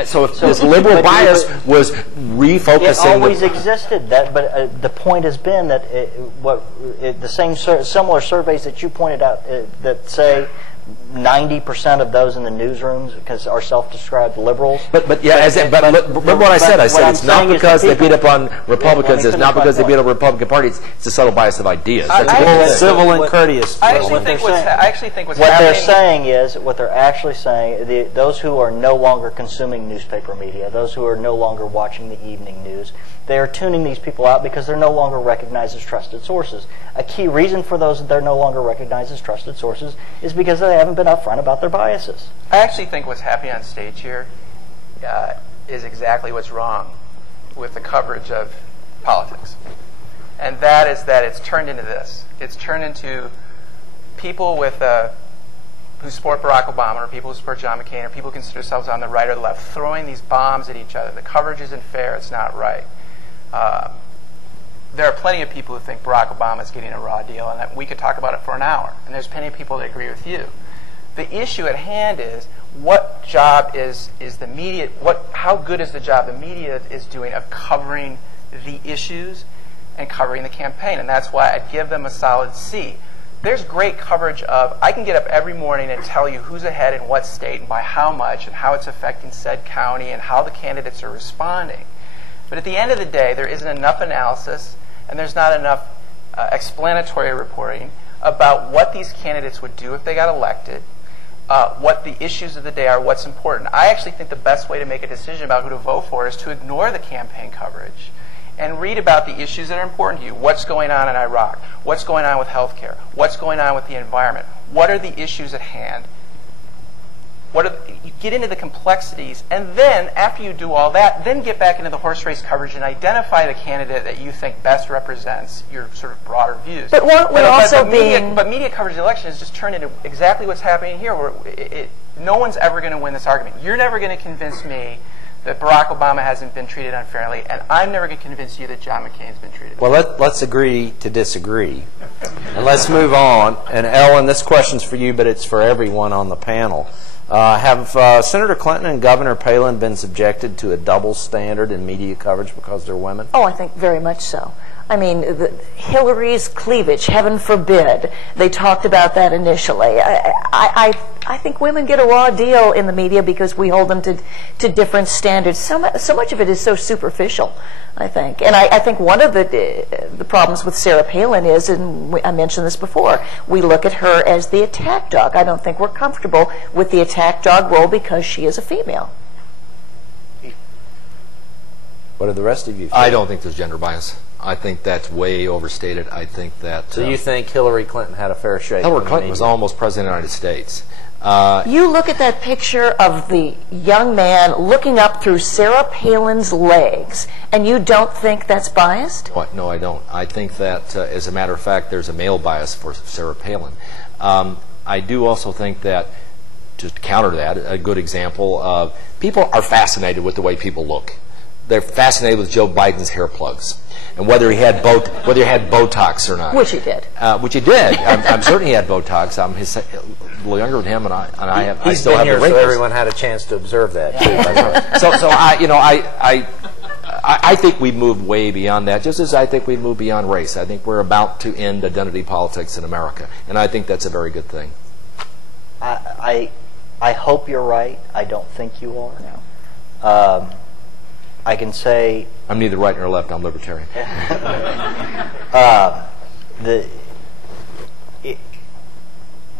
So if this liberal bias was refocusing... It always existed. But the point has been that the same similar surveys that you pointed out that say 90% of those in the newsrooms are self-described liberals. But remember what I said. I said it's not because they beat up on Republicans. It's not because they beat up the Republican Party. It's a subtle bias of ideas. That's civil and courteous. I actually think what's what happening... what they're actually saying, those who are no longer consuming newspaper media, those who are no longer watching the evening news, they are tuning these people out because they're no longer recognized as trusted sources. A key reason for those that they're no longer recognized as trusted sources is because they haven't been upfront about their biases. I actually think what's happening on stage here is exactly what's wrong with the coverage of politics. And that is that it's turned into this. It's turned into people with who support Barack Obama or people who support John McCain or people who consider themselves on the right or the left throwing these bombs at each other. The coverage isn't fair. It's not right. There are plenty of people who think Barack Obama is getting a raw deal, and that we could talk about it for an hour. And there's plenty of people that agree with you. The issue at hand is what job is the media? How good is the job the media is doing of covering the issues and covering the campaign? And that's why I'd give them a solid C. There's great coverage of, I can get up every morning and tell you who's ahead in what state and by how much and how it's affecting said county and how the candidates are responding. But at the end of the day, there isn't enough analysis and there's not enough explanatory reporting about what these candidates would do if they got elected, what the issues of the day are, what's important. I actually think the best way to make a decision about who to vote for is to ignore the campaign coverage and read about the issues that are important to you. What's going on in Iraq? What's going on with healthcare? What's going on with the environment? What are the issues at hand? You get into the complexities, and then after you do all that, then get back into the horse race coverage and identify the candidate that you think best represents your sort of broader views. But media coverage of the election has just turned into exactly what's happening here, where no one's ever going to win this argument. You're never going to convince me that Barack Obama hasn't been treated unfairly, and I'm never going to convince you that John McCain's been treated unfairly. Well, let's agree to disagree. And let's move on. And Ellen, this question's for you, but it's for everyone on the panel. Have Senator Clinton and Governor Palin been subjected to a double standard in media coverage because they're women? Oh, I think very much so. I mean, Hillary's cleavage, heaven forbid. They talked about that initially. I think women get a raw deal in the media because we hold them to different standards. So much of it is so superficial, I think. And I think one of the problems with Sarah Palin is, and I mentioned this before, we look at her as the attack dog. I don't think we're comfortable with the attack dog role because she is a female. What do the rest of you think? I don't think there's gender bias. I think that's way overstated. I think that... So you think Hillary Clinton had a fair shake? Hillary Clinton was almost president of the United States. You look at that picture of the young man looking up through Sarah Palin's legs, and you don't think that's biased? What? No, I don't. I think that, as a matter of fact, there's a male bias for Sarah Palin. I do also think that, to counter that, a good example of people are fascinated with the way people look. They're fascinated with Joe Biden's hair plugs and whether he had Botox or not. Which he did. Which he did. I'm certain he had Botox. I'm a little younger than him, and I still have the wrinkles. So everyone had a chance to observe that. Yeah. So I think we've moved way beyond that, just as I think we've moved beyond race. I think we're about to end identity politics in America, and I think that's a very good thing. I hope you're right. I don't think you are. No. I can say... I'm neither right nor left. I'm libertarian.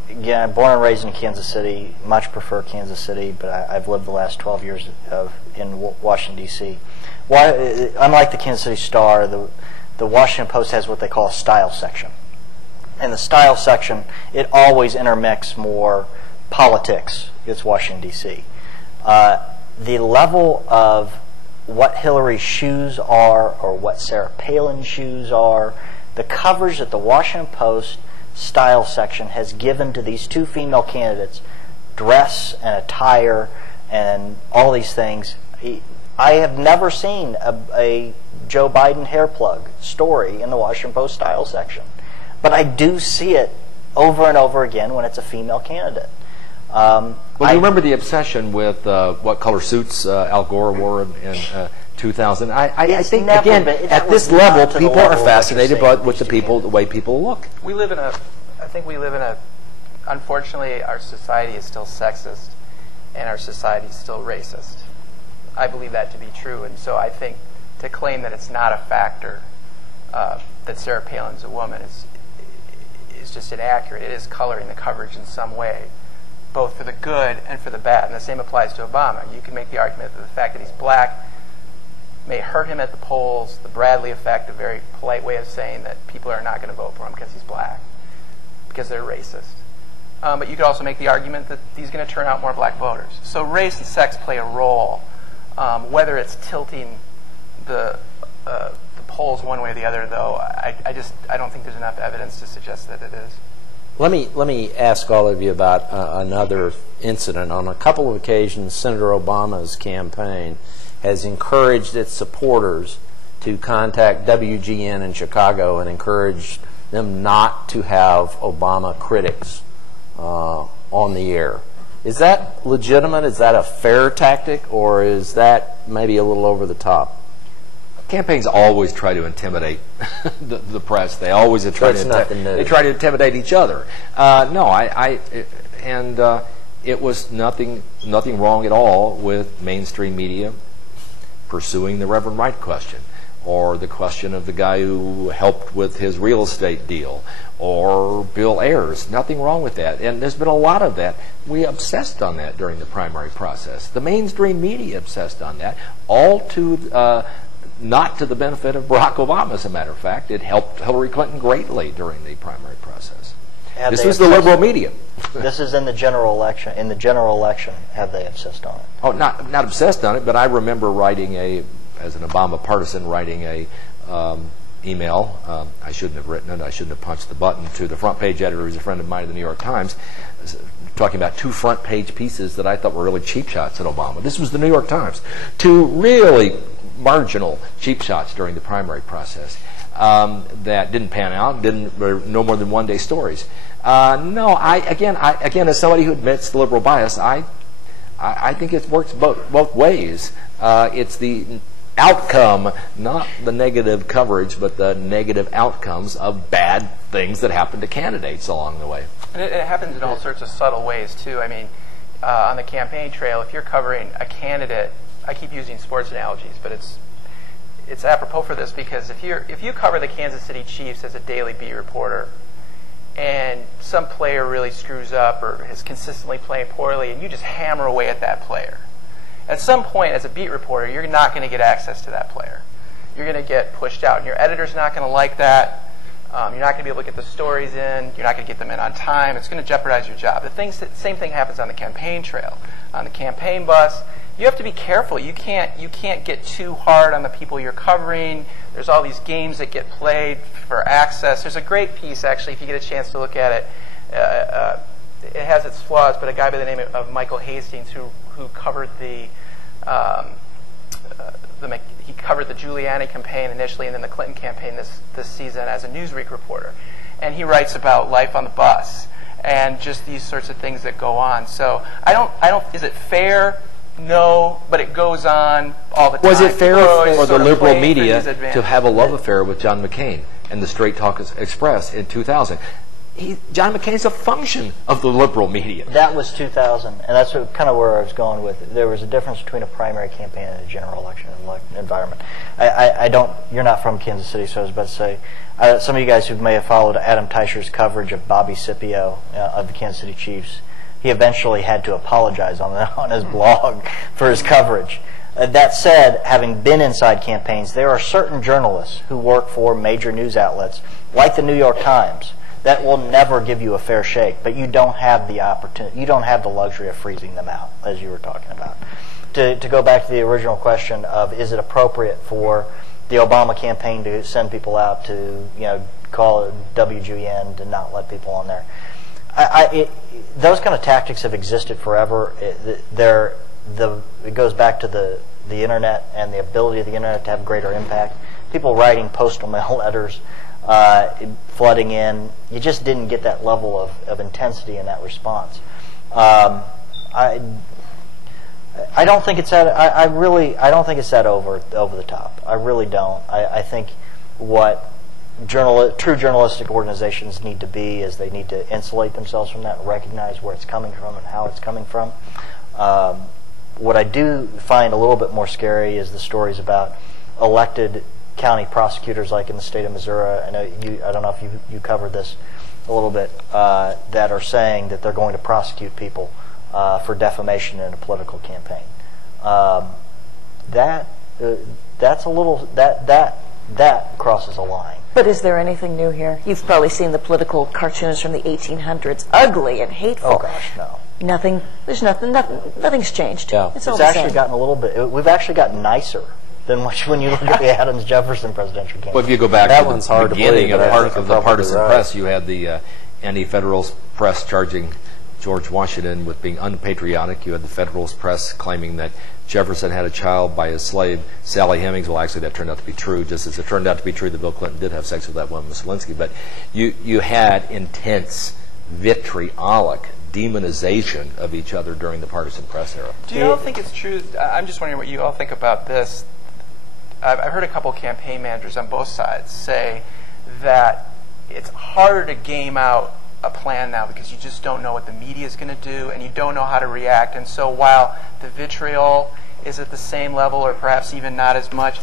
Again, I'm born and raised in Kansas City. Much prefer Kansas City, but I've lived the last 12 years in Washington, D.C. Unlike the Kansas City Star, the Washington Post has what they call a style section. In the style section, it always intermixes more politics. It's Washington, D.C. The level of what Hillary's shoes are or what Sarah Palin's shoes are, the coverage that the Washington Post style section has given to these two female candidates, dress and attire and all these things. I have never seen a Joe Biden hair plug story in the Washington Post style section. But I do see it over and over again when it's a female candidate. Well, you remember the obsession with what color suits Al Gore wore in 2000. I think, again, at this level, people are fascinated with the way people look. I think we live in a, unfortunately, our society is still sexist, and our society is still racist. I believe that to be true, and so I think to claim that it's not a factor, that Sarah Palin's a woman, is just inaccurate. It is coloring the coverage in some way, both for the good and for the bad. And the same applies to Obama. You can make the argument that the fact that he's black may hurt him at the polls. The Bradley effect, a very polite way of saying that people are not going to vote for him because he's black, because they're racist. But you could also make the argument that he's going to turn out more black voters. So race and sex play a role. Whether it's tilting the polls one way or the other, though, I don't think there's enough evidence to suggest that it is. Let me ask all of you about another incident. On a couple of occasions, Senator Obama's campaign has encouraged its supporters to contact WGN in Chicago and encourage them not to have Obama critics on the air. Is that legitimate? Is that a fair tactic, or is that maybe a little over the top? Campaigns always try to intimidate the press. They always try to intimidate each other. It was nothing wrong at all with mainstream media pursuing the Reverend Wright question, or the question of the guy who helped with his real estate deal, or Bill Ayers. Nothing wrong with that. And there's been a lot of that. We obsessed on that during the primary process. The mainstream media obsessed on that, all to not to the benefit of Barack Obama, as a matter of fact. It helped Hillary Clinton greatly during the primary process. This was the liberal media. This is in the general election. In the general election, have they obsessed on it? Oh, not obsessed on it, but I remember writing as an Obama partisan, writing a email. I shouldn't have written it. I shouldn't have punched the button, to the front page editor, who's a friend of mine at the New York Times, talking about 2 front page pieces that I thought were really cheap shots at Obama. This was the New York Times. 2 really marginal cheap shots during the primary process that didn't pan out, were no more than one-day stories. Again, as somebody who admits the liberal bias, I think it works both ways. It's the outcome, not the negative coverage, but the negative outcomes of bad things that happen to candidates along the way. And it happens in all sorts of subtle ways, too. I mean, on the campaign trail, if you're covering a candidate, I keep using sports analogies, but it's apropos for this, because if you cover the Kansas City Chiefs as a daily beat reporter, and some player really screws up or is consistently playing poorly, and you just hammer away at that player, at some point as a beat reporter, you're not going to get access to that player. You're going to get pushed out, and your editor's not going to like that. You're not going to be able to get the stories in. You're not going to get them in on time. It's going to jeopardize your job. The same thing happens on the campaign trail. On the campaign bus, you have to be careful. You can't get too hard on the people you're covering. There's all these games that get played for access. There's a great piece, actually, if you get a chance to look at it. It has its flaws, but a guy by the name of Michael Hastings, who covered the Giuliani campaign initially, and then the Clinton campaign this season as a Newsweek reporter, and he writes about life on the bus and just these sorts of things that go on. So I don't. Is it fair? No, but it goes on all the time. Was it fair for the liberal media to have a love affair with John McCain and the Straight Talk Express in 2000? John McCain's a function of the liberal media. That was 2000, and that's kind of where I was going with it. There was a difference between a primary campaign and a general election environment. I don't. You're not from Kansas City, so I was about to say. Some of you guys who may have followed Adam Teicher's coverage of Bobby Scipio of the Kansas City Chiefs, he eventually had to apologize on his blog for his coverage. That said, having been inside campaigns, there are certain journalists who work for major news outlets, like the New York Times, that will never give you a fair shake, but you don't have the opportunity, you don't have the luxury of freezing them out, as you were talking about. To go back to the original question of, is it appropriate for the Obama campaign to send people out to, call it WGN, to not let people on there? Those kind of tactics have existed forever. It goes back to the internet and the ability of the internet to have greater impact. People writing postal mail letters, flooding in. You just didn't get that level of intensity in that response. I don't think it's that. I don't think it's that over the top. I really don't. I think what true journalistic organizations need to be is they need to insulate themselves from that, recognize where it's coming from and how it's coming from. What I do find a little bit more scary is the stories about elected county prosecutors, like in the state of Missouri. I don't know if you covered this a little bit, that are saying that they're going to prosecute people for defamation in a political campaign. That's a little that crosses a line. But is there anything new here? You've probably seen the political cartoons from the 1800s, ugly and hateful. Oh gosh, no. Nothing. There's nothing. Nothing's changed. Yeah. It's all It's the actually same. gotten a little bit. We've actually gotten nicer than when you look at the Adams-Jefferson presidential campaign. Well, if you go back That to one's the hard to beginning believe, but I think of you're the partisan probably right. press, you had the anti-Federalist press charging George Washington with being unpatriotic. You had the Federalist press claiming that Jefferson had a child by his slave, Sally Hemings. Well, actually, that turned out to be true, just as it turned out to be true that Bill Clinton did have sex with that woman, Miss Lewinsky. But you had intense, vitriolic demonization of each other during the partisan press era. Do you all think it's true? I'm just wondering what you all think about this. I've heard a couple campaign managers on both sides say that it's harder to game out a plan now because you just don't know what the media is going to do and you don't know how to react. And so while the vitriol is at the same level or perhaps even not as much,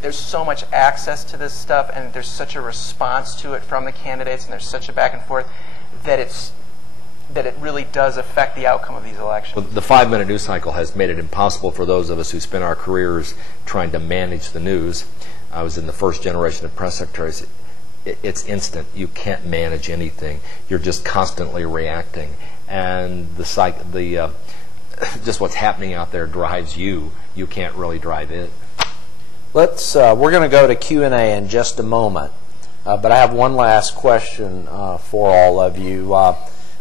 there's so much access to this stuff and there's such a response to it from the candidates and there's such a back and forth that it really does affect the outcome of these elections. Well, the 5-minute news cycle has made it impossible for those of us who spend our careers trying to manage the news. I was in the first generation of press secretaries. It's instant. You can't manage anything. You're just constantly reacting, and just what's happening out there drives you. You can't really drive it. We're going to go to Q&A in just a moment, but I have one last question for all of you.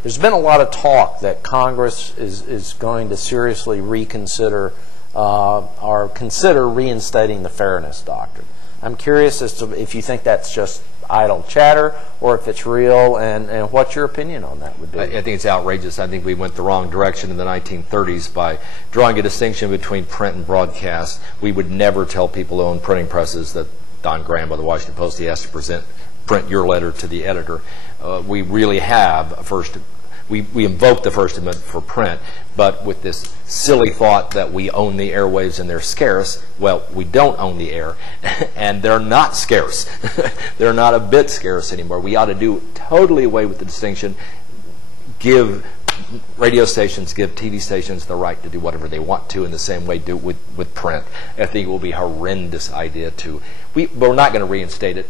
There's been a lot of talk that Congress is going to seriously reconsider or consider reinstating the fairness doctrine. I'm curious as to if you think that's just idle chatter or if it's real, and what your opinion on that would be. I think it's outrageous. I think we went the wrong direction in the 1930s by drawing a distinction between print and broadcast. We would never tell people who own printing presses that Don Graham of the Washington Post, he has to print your letter to the editor. We really have we invoke the First Amendment for print, but with this silly thought that we own the airwaves and they're scarce. Well, we don't own the air, and they're not scarce. They're not a bit scarce anymore. We ought to do totally away with the distinction, give radio stations, give TV stations the right to do whatever they want to in the same way do with print. I think it will be a horrendous idea to. We're not going to reinstate it.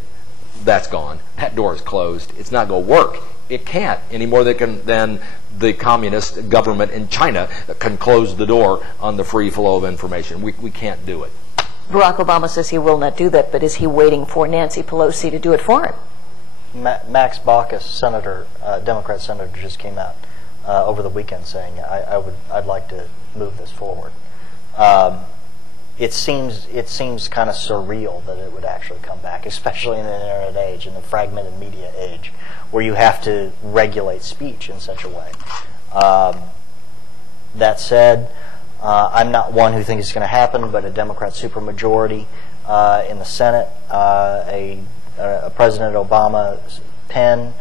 That's gone. That door is closed. It's not going to work. It can't any more than the communist government in China can close the door on the free flow of information. We can't do it. Barack Obama says he will not do that, but is he waiting for Nancy Pelosi to do it for him? Max Baucus, senator, Democrat senator, just came out over the weekend saying, I'd like to move this forward. It seems kind of surreal that it would actually come back, especially in the internet age, in the fragmented media age, where you have to regulate speech in such a way. That said, I'm not one who thinks it's going to happen, but a Democrat supermajority in the Senate, a President Obama's pen,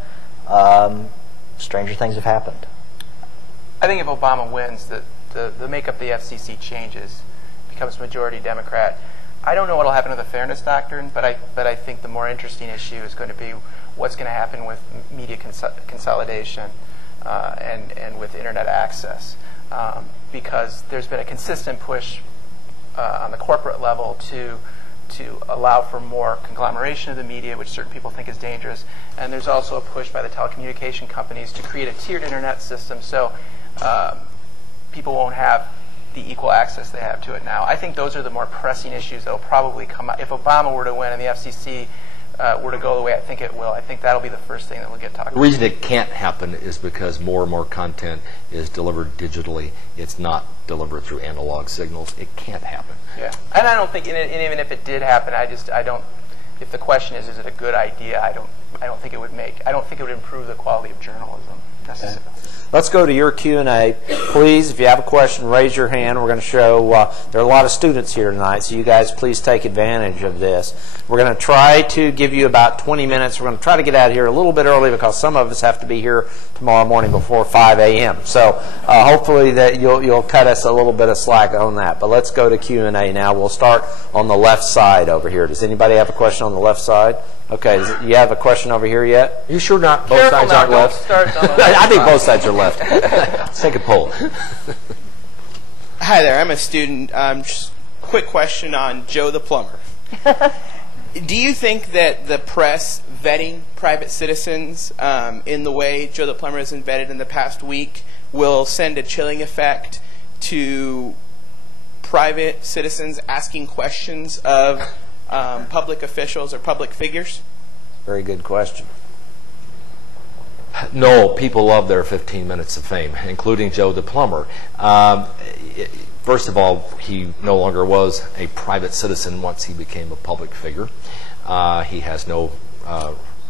stranger things have happened. I think if Obama wins, the makeup of the FCC changes, becomes majority Democrat. I don't know what will happen to the fairness doctrine, but I think the more interesting issue is going to be what's going to happen with media consolidation and with internet access, because there's been a consistent push on the corporate level to allow for more conglomeration of the media, which certain people think is dangerous. And there's also a push by the telecommunication companies to create a tiered internet system so people won't have the equal access they have to it now. I think those are the more pressing issues that will probably come up. If Obama were to win and the FCC were to go the way I think it will, I think that'll be the first thing that will get talked about. The reason it can't happen is because more and more content is delivered digitally. It's not delivered through analog signals. It can't happen. Yeah, and I don't think, and even if it did happen, I don't. If the question is it a good idea? I don't think it would improve the quality of journalism necessarily. Okay. Let's go to your Q&A. Please, if you have a question, raise your hand. We're going to show, there are a lot of students here tonight, so you guys please take advantage of this. We're going to try to give you about 20 minutes. We're going to try to get out of here a little bit early because some of us have to be here tomorrow morning before 5 a.m. So hopefully that you'll cut us a little bit of slack on that. But let's go to Q&A now. We'll start on the left side over here. Does anybody have a question on the left side? Okay, you have a question over here yet? You sure not both sides aren't left? I think both sides are left. Let's take a poll. Hi there, I'm a student. Just quick question on Joe the plumber. Do you think that the press vetting private citizens in the way Joe the plumber has been vetted in the past week will send a chilling effect to private citizens asking questions of public officials or public figures? Very good question. No, people love their 15 minutes of fame, including Joe the plumber. First of all, he no longer was a private citizen once he became a public figure. He has no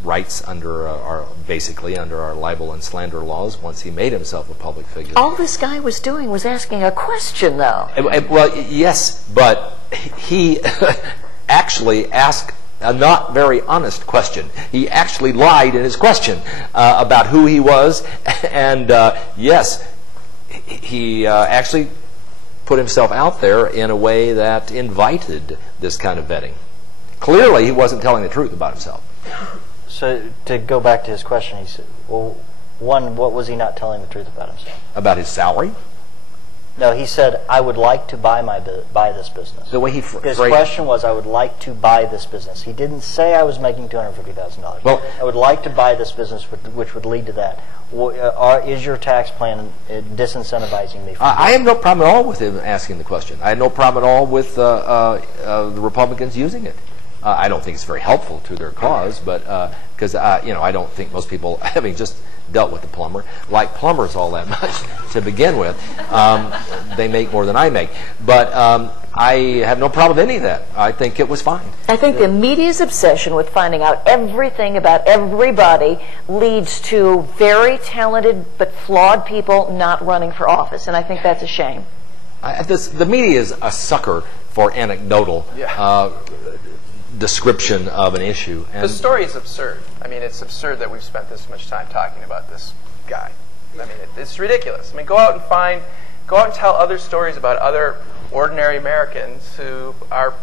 rights under basically under our libel and slander laws once he made himself a public figure. All this guy was doing was asking a question, though. Well, yes, but he actually asked a not very honest question. He actually lied in his question about who he was, and yes, he actually put himself out there in a way that invited this kind of vetting. Clearly, he wasn't telling the truth about himself. So to go back to his question, he said, well, one, what was he not telling the truth about himself? About his salary? No, he said, I would like to buy this business. The way he his question was, I would like to buy this business. He didn't say I was making $250,000. Well, I would like to buy this business, which would lead to that. Is your tax plan disincentivizing me? I have no problem at all with him asking the question. I have no problem at all with the Republicans using it. I don't think it's very helpful to their cause, but because I don't think most people, having just dealt with the plumber, like plumbers all that much to begin with. They make more than I make. But I have no problem with any of that. I think it was fine. I think the media's obsession with finding out everything about everybody leads to very talented but flawed people not running for office, and I think that's a shame. The media is a sucker for anecdotal description of an issue. And the story is absurd. I mean, it's absurd that we've spent this much time talking about this guy. I mean, it's ridiculous. I mean, go out and tell other stories about other ordinary Americans who are,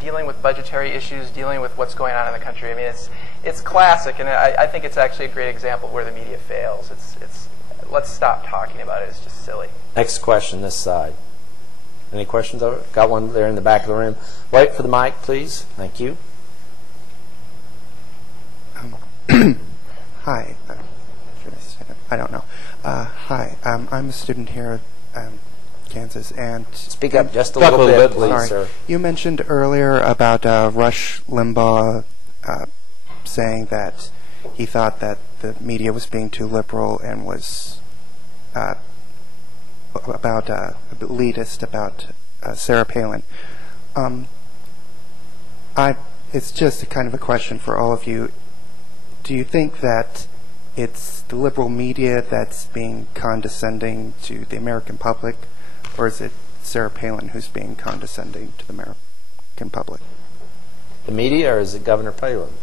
dealing with budgetary issues, dealing with what's going on in the country. I mean, it's classic, and I think it's actually a great example of where the media fails. Let's stop talking about it. It's just silly. Next question, this side. Any questions over? Got one there in the back of the room. Wait for the mic, please. Thank you. Hi. Should I say that? I don't know. Hi. I'm a student here at Kansas, and speak up just a little bit, please, sorry. sir. You mentioned earlier about Rush Limbaugh saying that he thought that the media was being too liberal and was elitist about Sarah Palin. It's just a kind of a question for all of you. Do you think that it's the liberal media that's being condescending to the American public, or is it Sarah Palin who's being condescending to the American public? The media, or is it Governor Palin?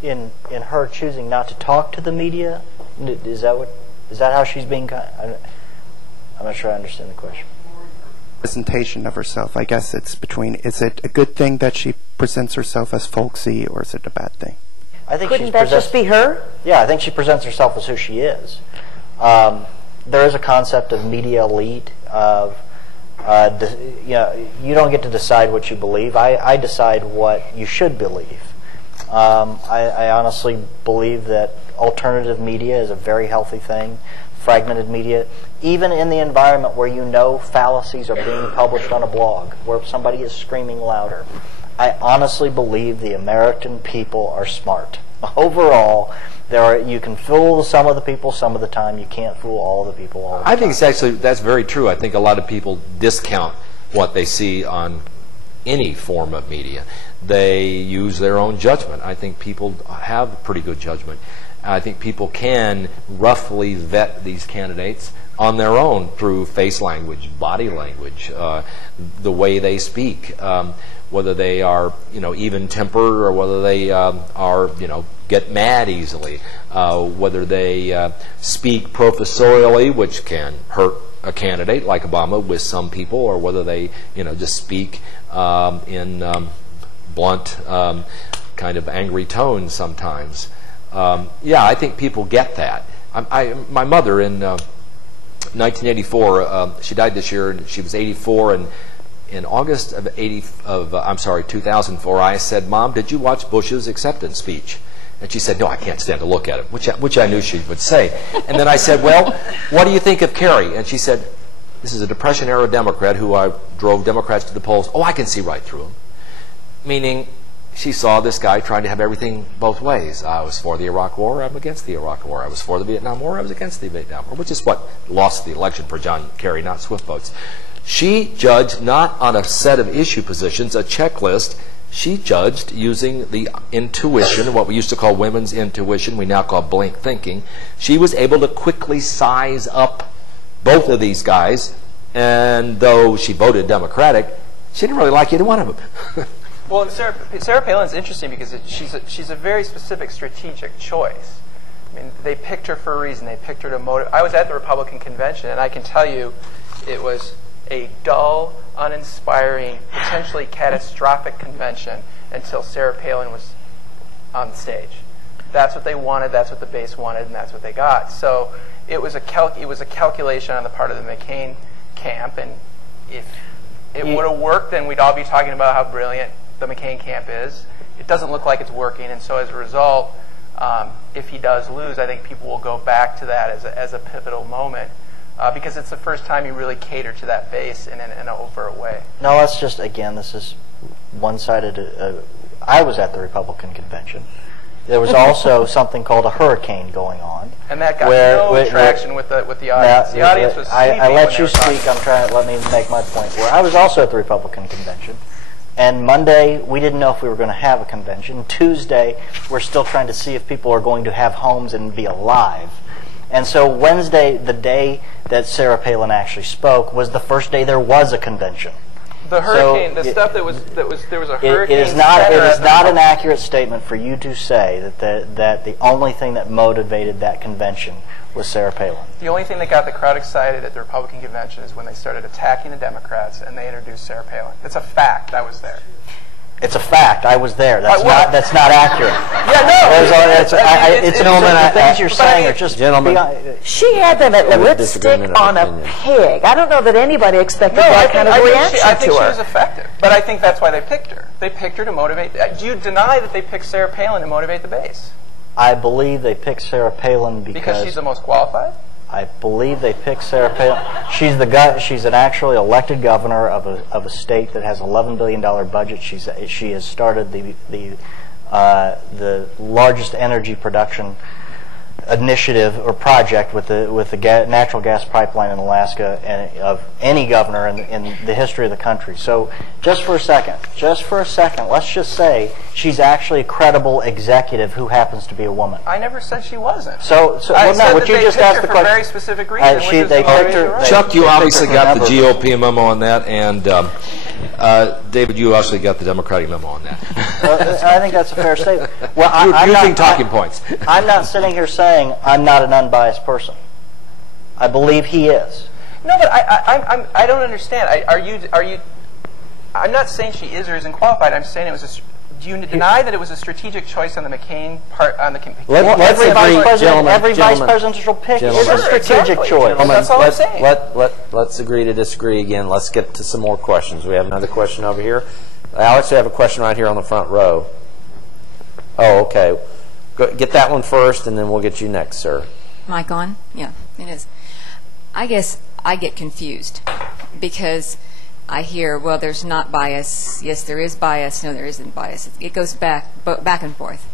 In her choosing not to talk to the media, is that how she's being? I'm not sure I understand the question. Presentation of herself. I guess it's between. Is it a good thing that she presents herself as folksy, or is it a bad thing? I think Couldn't that just be her? Yeah, I think she presents herself as who she is. There is a concept of media elite, of You don't get to decide what you believe. I decide what you should believe. I honestly believe that alternative media is a very healthy thing. Fragmented media, even in the environment where you know fallacies are being published on a blog, where somebody is screaming louder. I honestly believe the American people are smart. Overall, you can fool some of the people some of the time. You can't fool all the people all the time. I think that's very true. I think a lot of people discount what they see on any form of media. They use their own judgment. I think people have pretty good judgment. I think people can roughly vet these candidates on their own through face language, body language, the way they speak, whether they are, even-tempered or whether they are, get mad easily, whether they speak professorially, which can hurt a candidate like Obama with some people, or whether they, just speak in blunt, kind of angry tones sometimes. I think people get that. My mother in 1984, she died this year, and she was 84. And in August of 2004, I said, "Mom, did you watch Bush's acceptance speech?" And she said, "No, I can't stand to look at it," which I knew she would say. And then I said, "Well, what do you think of Kerry?" And she said, "This is a Depression-era Democrat who I drove Democrats to the polls. Oh, I can see right through him." Meaning, she saw this guy trying to have everything both ways. I was for the Iraq War, I'm against the Iraq War. I was for the Vietnam War, I was against the Vietnam War, which is what lost the election for John Kerry, not Swift votes. She judged not on a set of issue positions, a checklist. She judged using the intuition, what we used to call women's intuition, we now call blank thinking. She was able to quickly size up both of these guys, and though she voted Democratic, she didn't really like either one of them. Well, Sarah Palin's interesting because she's a very specific strategic choice. I mean, they picked her for a reason. They picked her to motivate. I was at the Republican convention, and I can tell you it was a dull, uninspiring, potentially catastrophic convention until Sarah Palin was on the stage. That's what they wanted, that's what the base wanted, and that's what they got. So it was a calculation on the part of the McCain camp, and if it would have worked, then we'd all be talking about how brilliant the McCain camp is. It doesn't look like it's working, and so as a result, if he does lose, I think people will go back to that as a pivotal moment because it's the first time you really cater to that base in an overt way. No, let's just, again, this is one-sided. I was at the Republican convention. There was also something called a hurricane going on. And that got no traction with the audience. The audience was sleeping. I let you speak. Let me make my point. Where I was also at the Republican convention. And Monday, we didn't know if we were going to have a convention. Tuesday, we're still trying to see if people are going to have homes and be alive. And so Wednesday, the day that Sarah Palin actually spoke, was the first day there was a convention. The hurricane, there was a hurricane. It is not an accurate statement for you to say that the only thing that motivated that convention was Sarah Palin. The only thing that got the crowd excited at the Republican convention is when they started attacking the Democrats and they introduced Sarah Palin. It's a fact. I was there. It's a fact. I was there. That's not accurate. Yeah, no. The things you're saying are just gentlemen. She had them at lipstick on a pig. I don't know that anybody expected that kind of reaction to her. I think she was effective, but I think that's why they picked her. They picked her to motivate. Do you deny that they picked Sarah Palin to motivate the base? I believe they picked Sarah Palin because she's the most qualified. I believe they picked Sarah Palin. She's an actually elected governor of a state that has $11 billion budget. She has started the largest energy production initiative or project with the natural gas pipeline in Alaska and of any governor in the history of the country. So just for a second, let's just say she's actually a credible executive who happens to be a woman. I never said she wasn't. So I said that you just asked the for question. A very specific reason. Chuck, you obviously got the GOP memo on that, and David, you actually got the Democratic memo on that. I think that's a fair statement. Well, you're using talking points. I'm not sitting here saying I'm not an unbiased person. I believe he is. No, but I don't understand. Are you? I'm not saying she is or isn't qualified. I'm saying it was Do you deny that it was a strategic choice on the McCain part? On the every vice presidential pick is a strategic choice. That's all I'm saying. Let's agree to disagree again. Let's get to some more questions. We have another question over here. Alex, we have a question right here on the front row. Oh, okay. Get that one first, and then we'll get you next, sir. Mic on? Yeah, it is. I guess I get confused because I hear, well, there's not bias. Yes, there is bias. No, there isn't bias. It goes back and forth.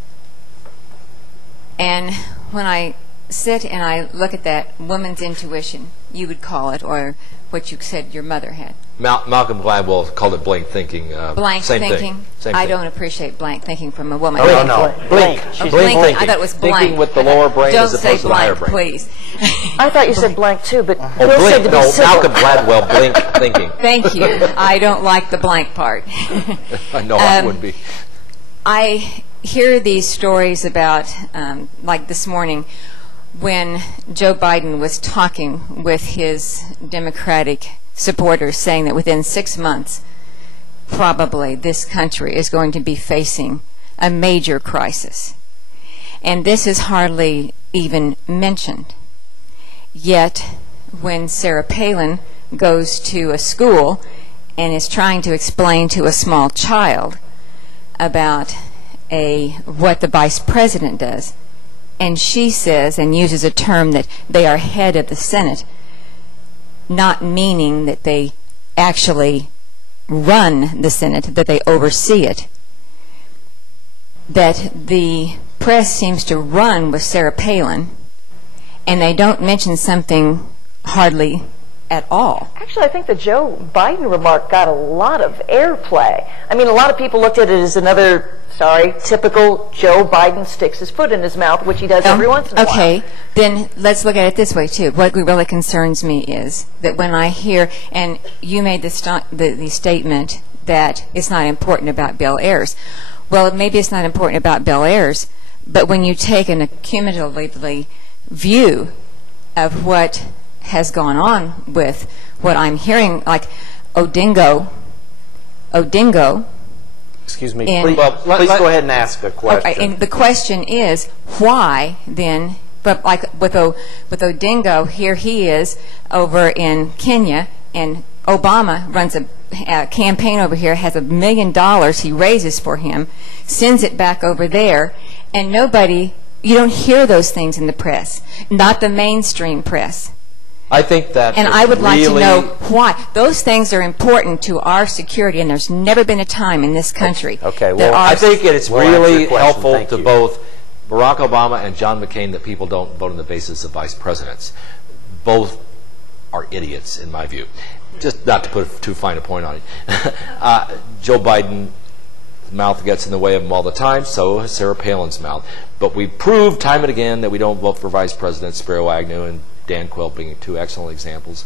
And when I sit and I look at that woman's intuition, you would call it, or what you said your mother had. Malcolm Gladwell called it blank thinking. Blank same thinking? Thing. Same I thing. don't appreciate blank thinking from a woman. Oh, no. Blink. Blink thinking. I thought it was blank. Thinking with the lower brain don't as opposed to the higher brain. Don't say blank, please. I thought you said blank too, but Bill Blink. said to be No, civil. Malcolm Gladwell, blink thinking. Thank you. I don't like the blank part. I know I would be. I hear these stories about, like this morning, when Joe Biden was talking with his Democratic supporters, saying that within 6 months, probably this country is going to be facing a major crisis. And this is hardly even mentioned. Yet, when Sarah Palin goes to a school and is trying to explain to a small child about what the vice president does, and she says and uses a term that they are head of the Senate, not meaning that they actually run the Senate, that they oversee it, that the press seems to run with Sarah Palin, and they don't mention something hardly at all. Actually, I think the Joe Biden remark got a lot of airplay. I mean, a lot of people looked at it as another, typical Joe Biden sticks his foot in his mouth, which he does every once in a while. Okay, then let's look at it this way, too. What really concerns me is that when I hear, and you made the statement that it's not important about Bel Airs. Well, maybe it's not important about Bel Airs, but when you take an accumulatively view of what has gone on with what I'm hearing, like Odingo. Excuse me. Please go ahead and ask a question. Okay, and the question is, why then? But like with Odingo, here he is over in Kenya, and Obama runs a campaign over here, has $1 million he raises for him, sends it back over there, and you don't hear those things in the press, not the mainstream press. I think that and I would like to know why. Those things are important to our security, and there's never been a time in this country. Okay, well, I think it's really helpful to both Barack Obama and John McCain that people don't vote on the basis of vice presidents. Both are idiots, in my view. Just not to put too fine a point on it. Joe Biden's mouth gets in the way of him all the time, so has Sarah Palin's mouth. But we proved time and again that we don't vote for vice presidents, Spiro Agnew and Dan Quayle being two excellent examples.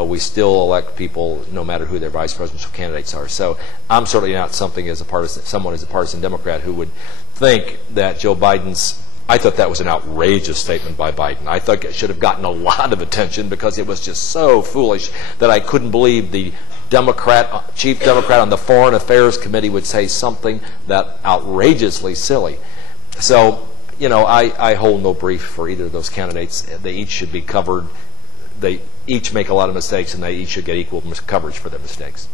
We still elect people no matter who their vice presidential candidates are. So I'm certainly not someone as a partisan Democrat who would think that Joe Biden's, I thought that was an outrageous statement by Biden. I thought it should have gotten a lot of attention because it was just so foolish that I couldn't believe the chief Democrat on the Foreign Affairs Committee would say something that outrageously silly. So, I hold no brief for either of those candidates. They each should be covered. They each make a lot of mistakes, and they each should get equal coverage for their mistakes.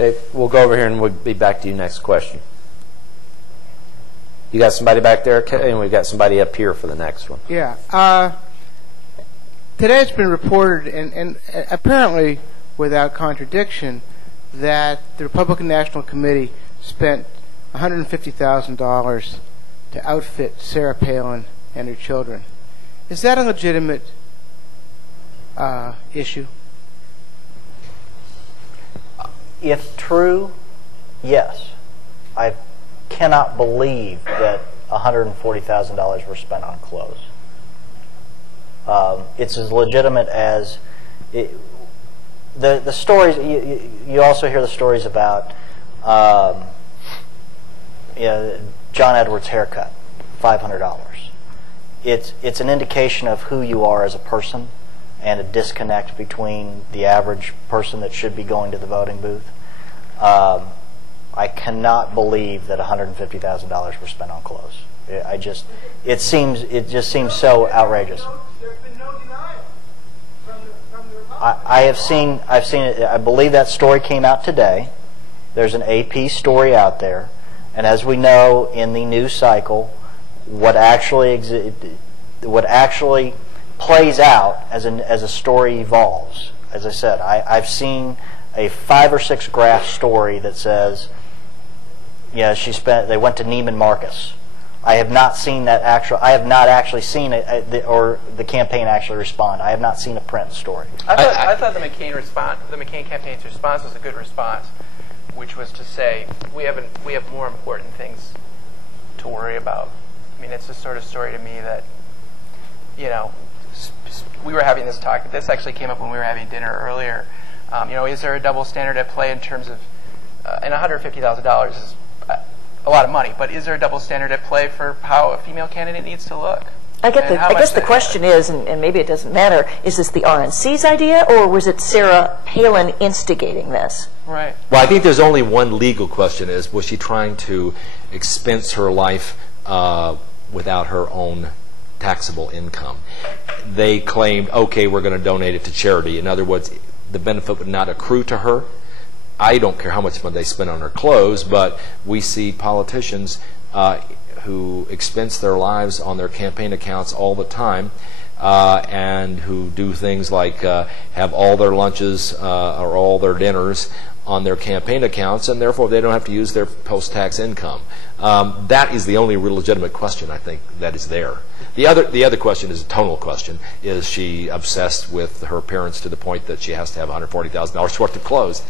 Okay, we'll go over here, and we'll be back to you next question. You got somebody back there, and we've got somebody up here for the next one. Yeah. Today it's been reported, and apparently without contradiction, that the Republican National Committee spent $150,000 to outfit Sarah Palin and her children. Is that a legitimate issue? If true, yes. I cannot believe that $140,000 were spent on clothes. It's as legitimate as the stories. You also hear the stories about John Edwards' haircut, $500. It's an indication of who you are as a person and a disconnect between the average person that should be going to the voting booth. I cannot believe that $150,000 were spent on clothes. It just seems so outrageous. There's been no denial from the Republicans. I've seen it. I believe that story came out today. There's an AP story out there, and as we know in the news cycle, what actually plays out as a story evolves. As I said, I've seen a 5 or 6 graph story that says, yeah, they went to Neiman Marcus. I have not seen that I have not actually seen it, or the campaign actually respond. I have not seen a print story. I thought the McCain campaign's response was a good response, which was to say we have more important things to worry about. I mean, it's the sort of story to me that, you know, we were having this talk. This actually came up when we were having dinner earlier. You know, is there a double standard at play in terms of, and $150,000 is a lot of money, but is there a double standard at play for how a female candidate needs to look? I guess the question is, and maybe it doesn't matter, is this the RNC's idea, or was it Sarah Palin instigating this? Right. Well, I think there's only one legal question: was she trying to expense her life without her own taxable income? They claimed, okay, we're going to donate it to charity. In other words, the benefit would not accrue to her. I don't care how much money they spend on their clothes, but we see politicians who expense their lives on their campaign accounts all the time, and who do things like have all their lunches or all their dinners on their campaign accounts, and therefore they don't have to use their post-tax income. That is the only real legitimate question, I think, that is there. The other question is a tonal question. Is she obsessed with her appearance to the point that she has to have $140,000 worth of clothes?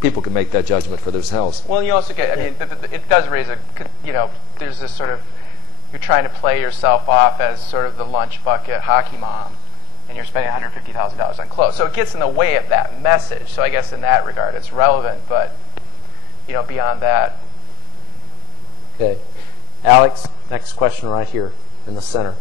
People can make that judgment for themselves. Well, you also get, I mean, it does raise a, you know, there's this sort of, you're trying to play yourself off as sort of the lunch bucket hockey mom, and you're spending $150,000 on clothes. So it gets in the way of that message. So I guess in that regard it's relevant, but, you know, beyond that. Okay. Alex, next question right here in the center.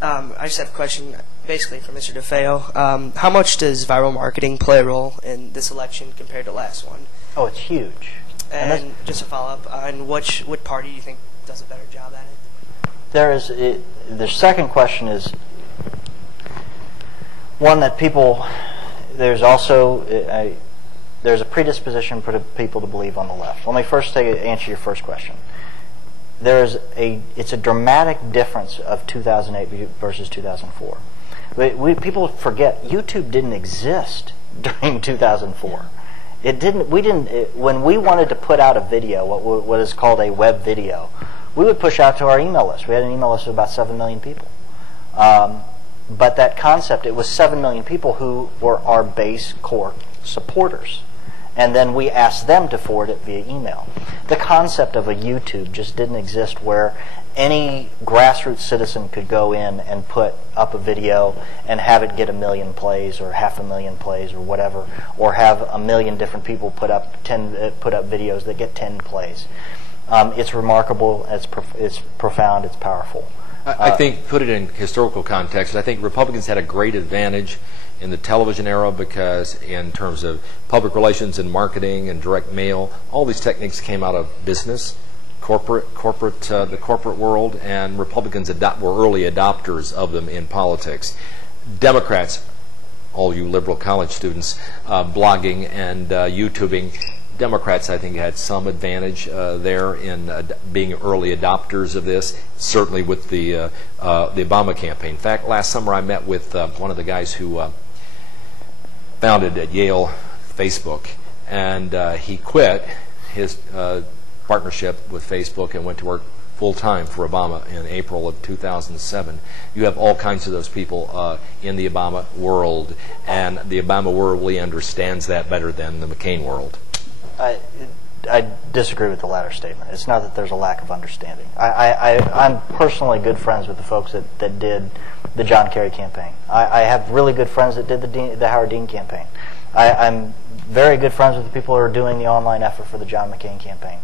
I just have a question basically for Mr. DeFeo. How much does viral marketing play a role in this election compared to last one? Oh, it's huge. And just a follow-up, on what party do you think does a better job at it? The second question is one that people, there's also, there's a predisposition for people to believe on the left. Let me first answer your first question. It's a dramatic difference of 2008 versus 2004. People forget YouTube didn't exist during 2004. It didn't. When we wanted to put out a video, what is called a web video, we would push out to our email list. We had an email list of about 7 million people. But that concept, it was 7 million people who were our base core supporters. And then we asked them to forward it via email. The concept of a YouTube just didn't exist where any grassroots citizen could go in and put up a video and have it get 1 million plays or 500,000 plays or whatever, or have 1 million different people put up videos that get 10 plays. It's remarkable, it's profound, it's powerful. I think, put it in historical context, I think Republicans had a great advantage in the television era because in terms of public relations and marketing and direct mail, all these techniques came out of business, the corporate world, and Republicans were early adopters of them in politics. Democrats, all you liberal college students, blogging and YouTubing, Democrats, I think, had some advantage there in being early adopters of this, certainly with the Obama campaign. In fact, last summer I met with one of the guys who founded at Yale Facebook, and he quit his partnership with Facebook and went to work full-time for Obama in April of 2007. You have all kinds of those people in the Obama world, and the Obama world really understands that better than the McCain world. I disagree with the latter statement. It's not that there's a lack of understanding. I'm personally good friends with the folks that did the John Kerry campaign. I have really good friends that did the Howard Dean campaign. I'm very good friends with the people who are doing the online effort for the John McCain campaign.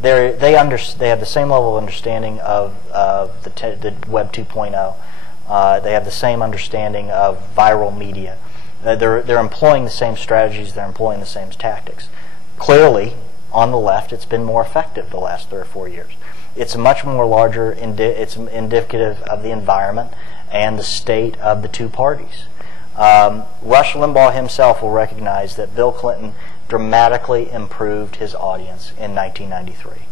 They have the same level of understanding of the Web 2.0. They have the same understanding of viral media. They're employing the same strategies. They're employing the same tactics. Clearly, on the left, it's been more effective the last 3 or 4 years. It's much more larger. It's indicative of the environment and the state of the two parties. Rush Limbaugh himself will recognize that Bill Clinton dramatically improved his audience in 1993.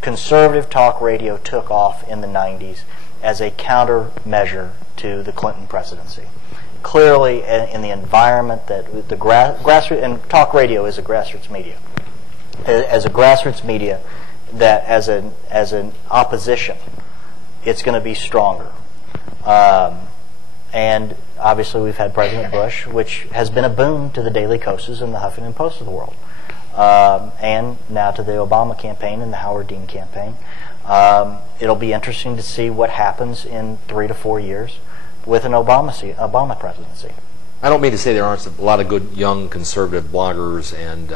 Conservative talk radio took off in the 90s as a countermeasure to the Clinton presidency. Clearly, in the environment that the grassroots, and talk radio is a grassroots media, as a grassroots media, that as an opposition, it's going to be stronger. And obviously, we've had President Bush, which has been a boon to the Daily Kostas and the Huffington Post of the world, and now to the Obama campaign and the Howard Dean campaign. It'll be interesting to see what happens in 3 to 4 years with an Obama presidency. I don't mean to say there aren't a lot of good young conservative bloggers, and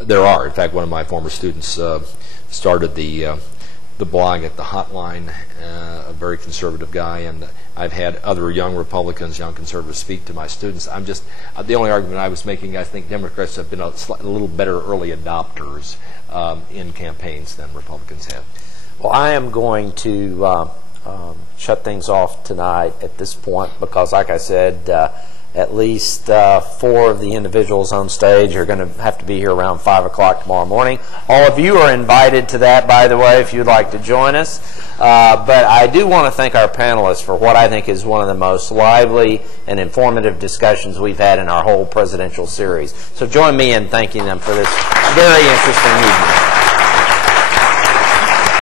there are. In fact, one of my former students started the blog at the Hotline, a very conservative guy, and I've had other young Republicans, young conservatives speak to my students. I'm just, the only argument I was making, I think Democrats have been a little better early adopters in campaigns than Republicans have. Well, I am going to shut things off tonight at this point because, like I said, at least 4 of the individuals on stage are going to have to be here around 5 o'clock tomorrow morning. All of you are invited to that, by the way, if you'd like to join us. But I do want to thank our panelists for what I think is one of the most lively and informative discussions we've had in our whole presidential series. So join me in thanking them for this very interesting evening.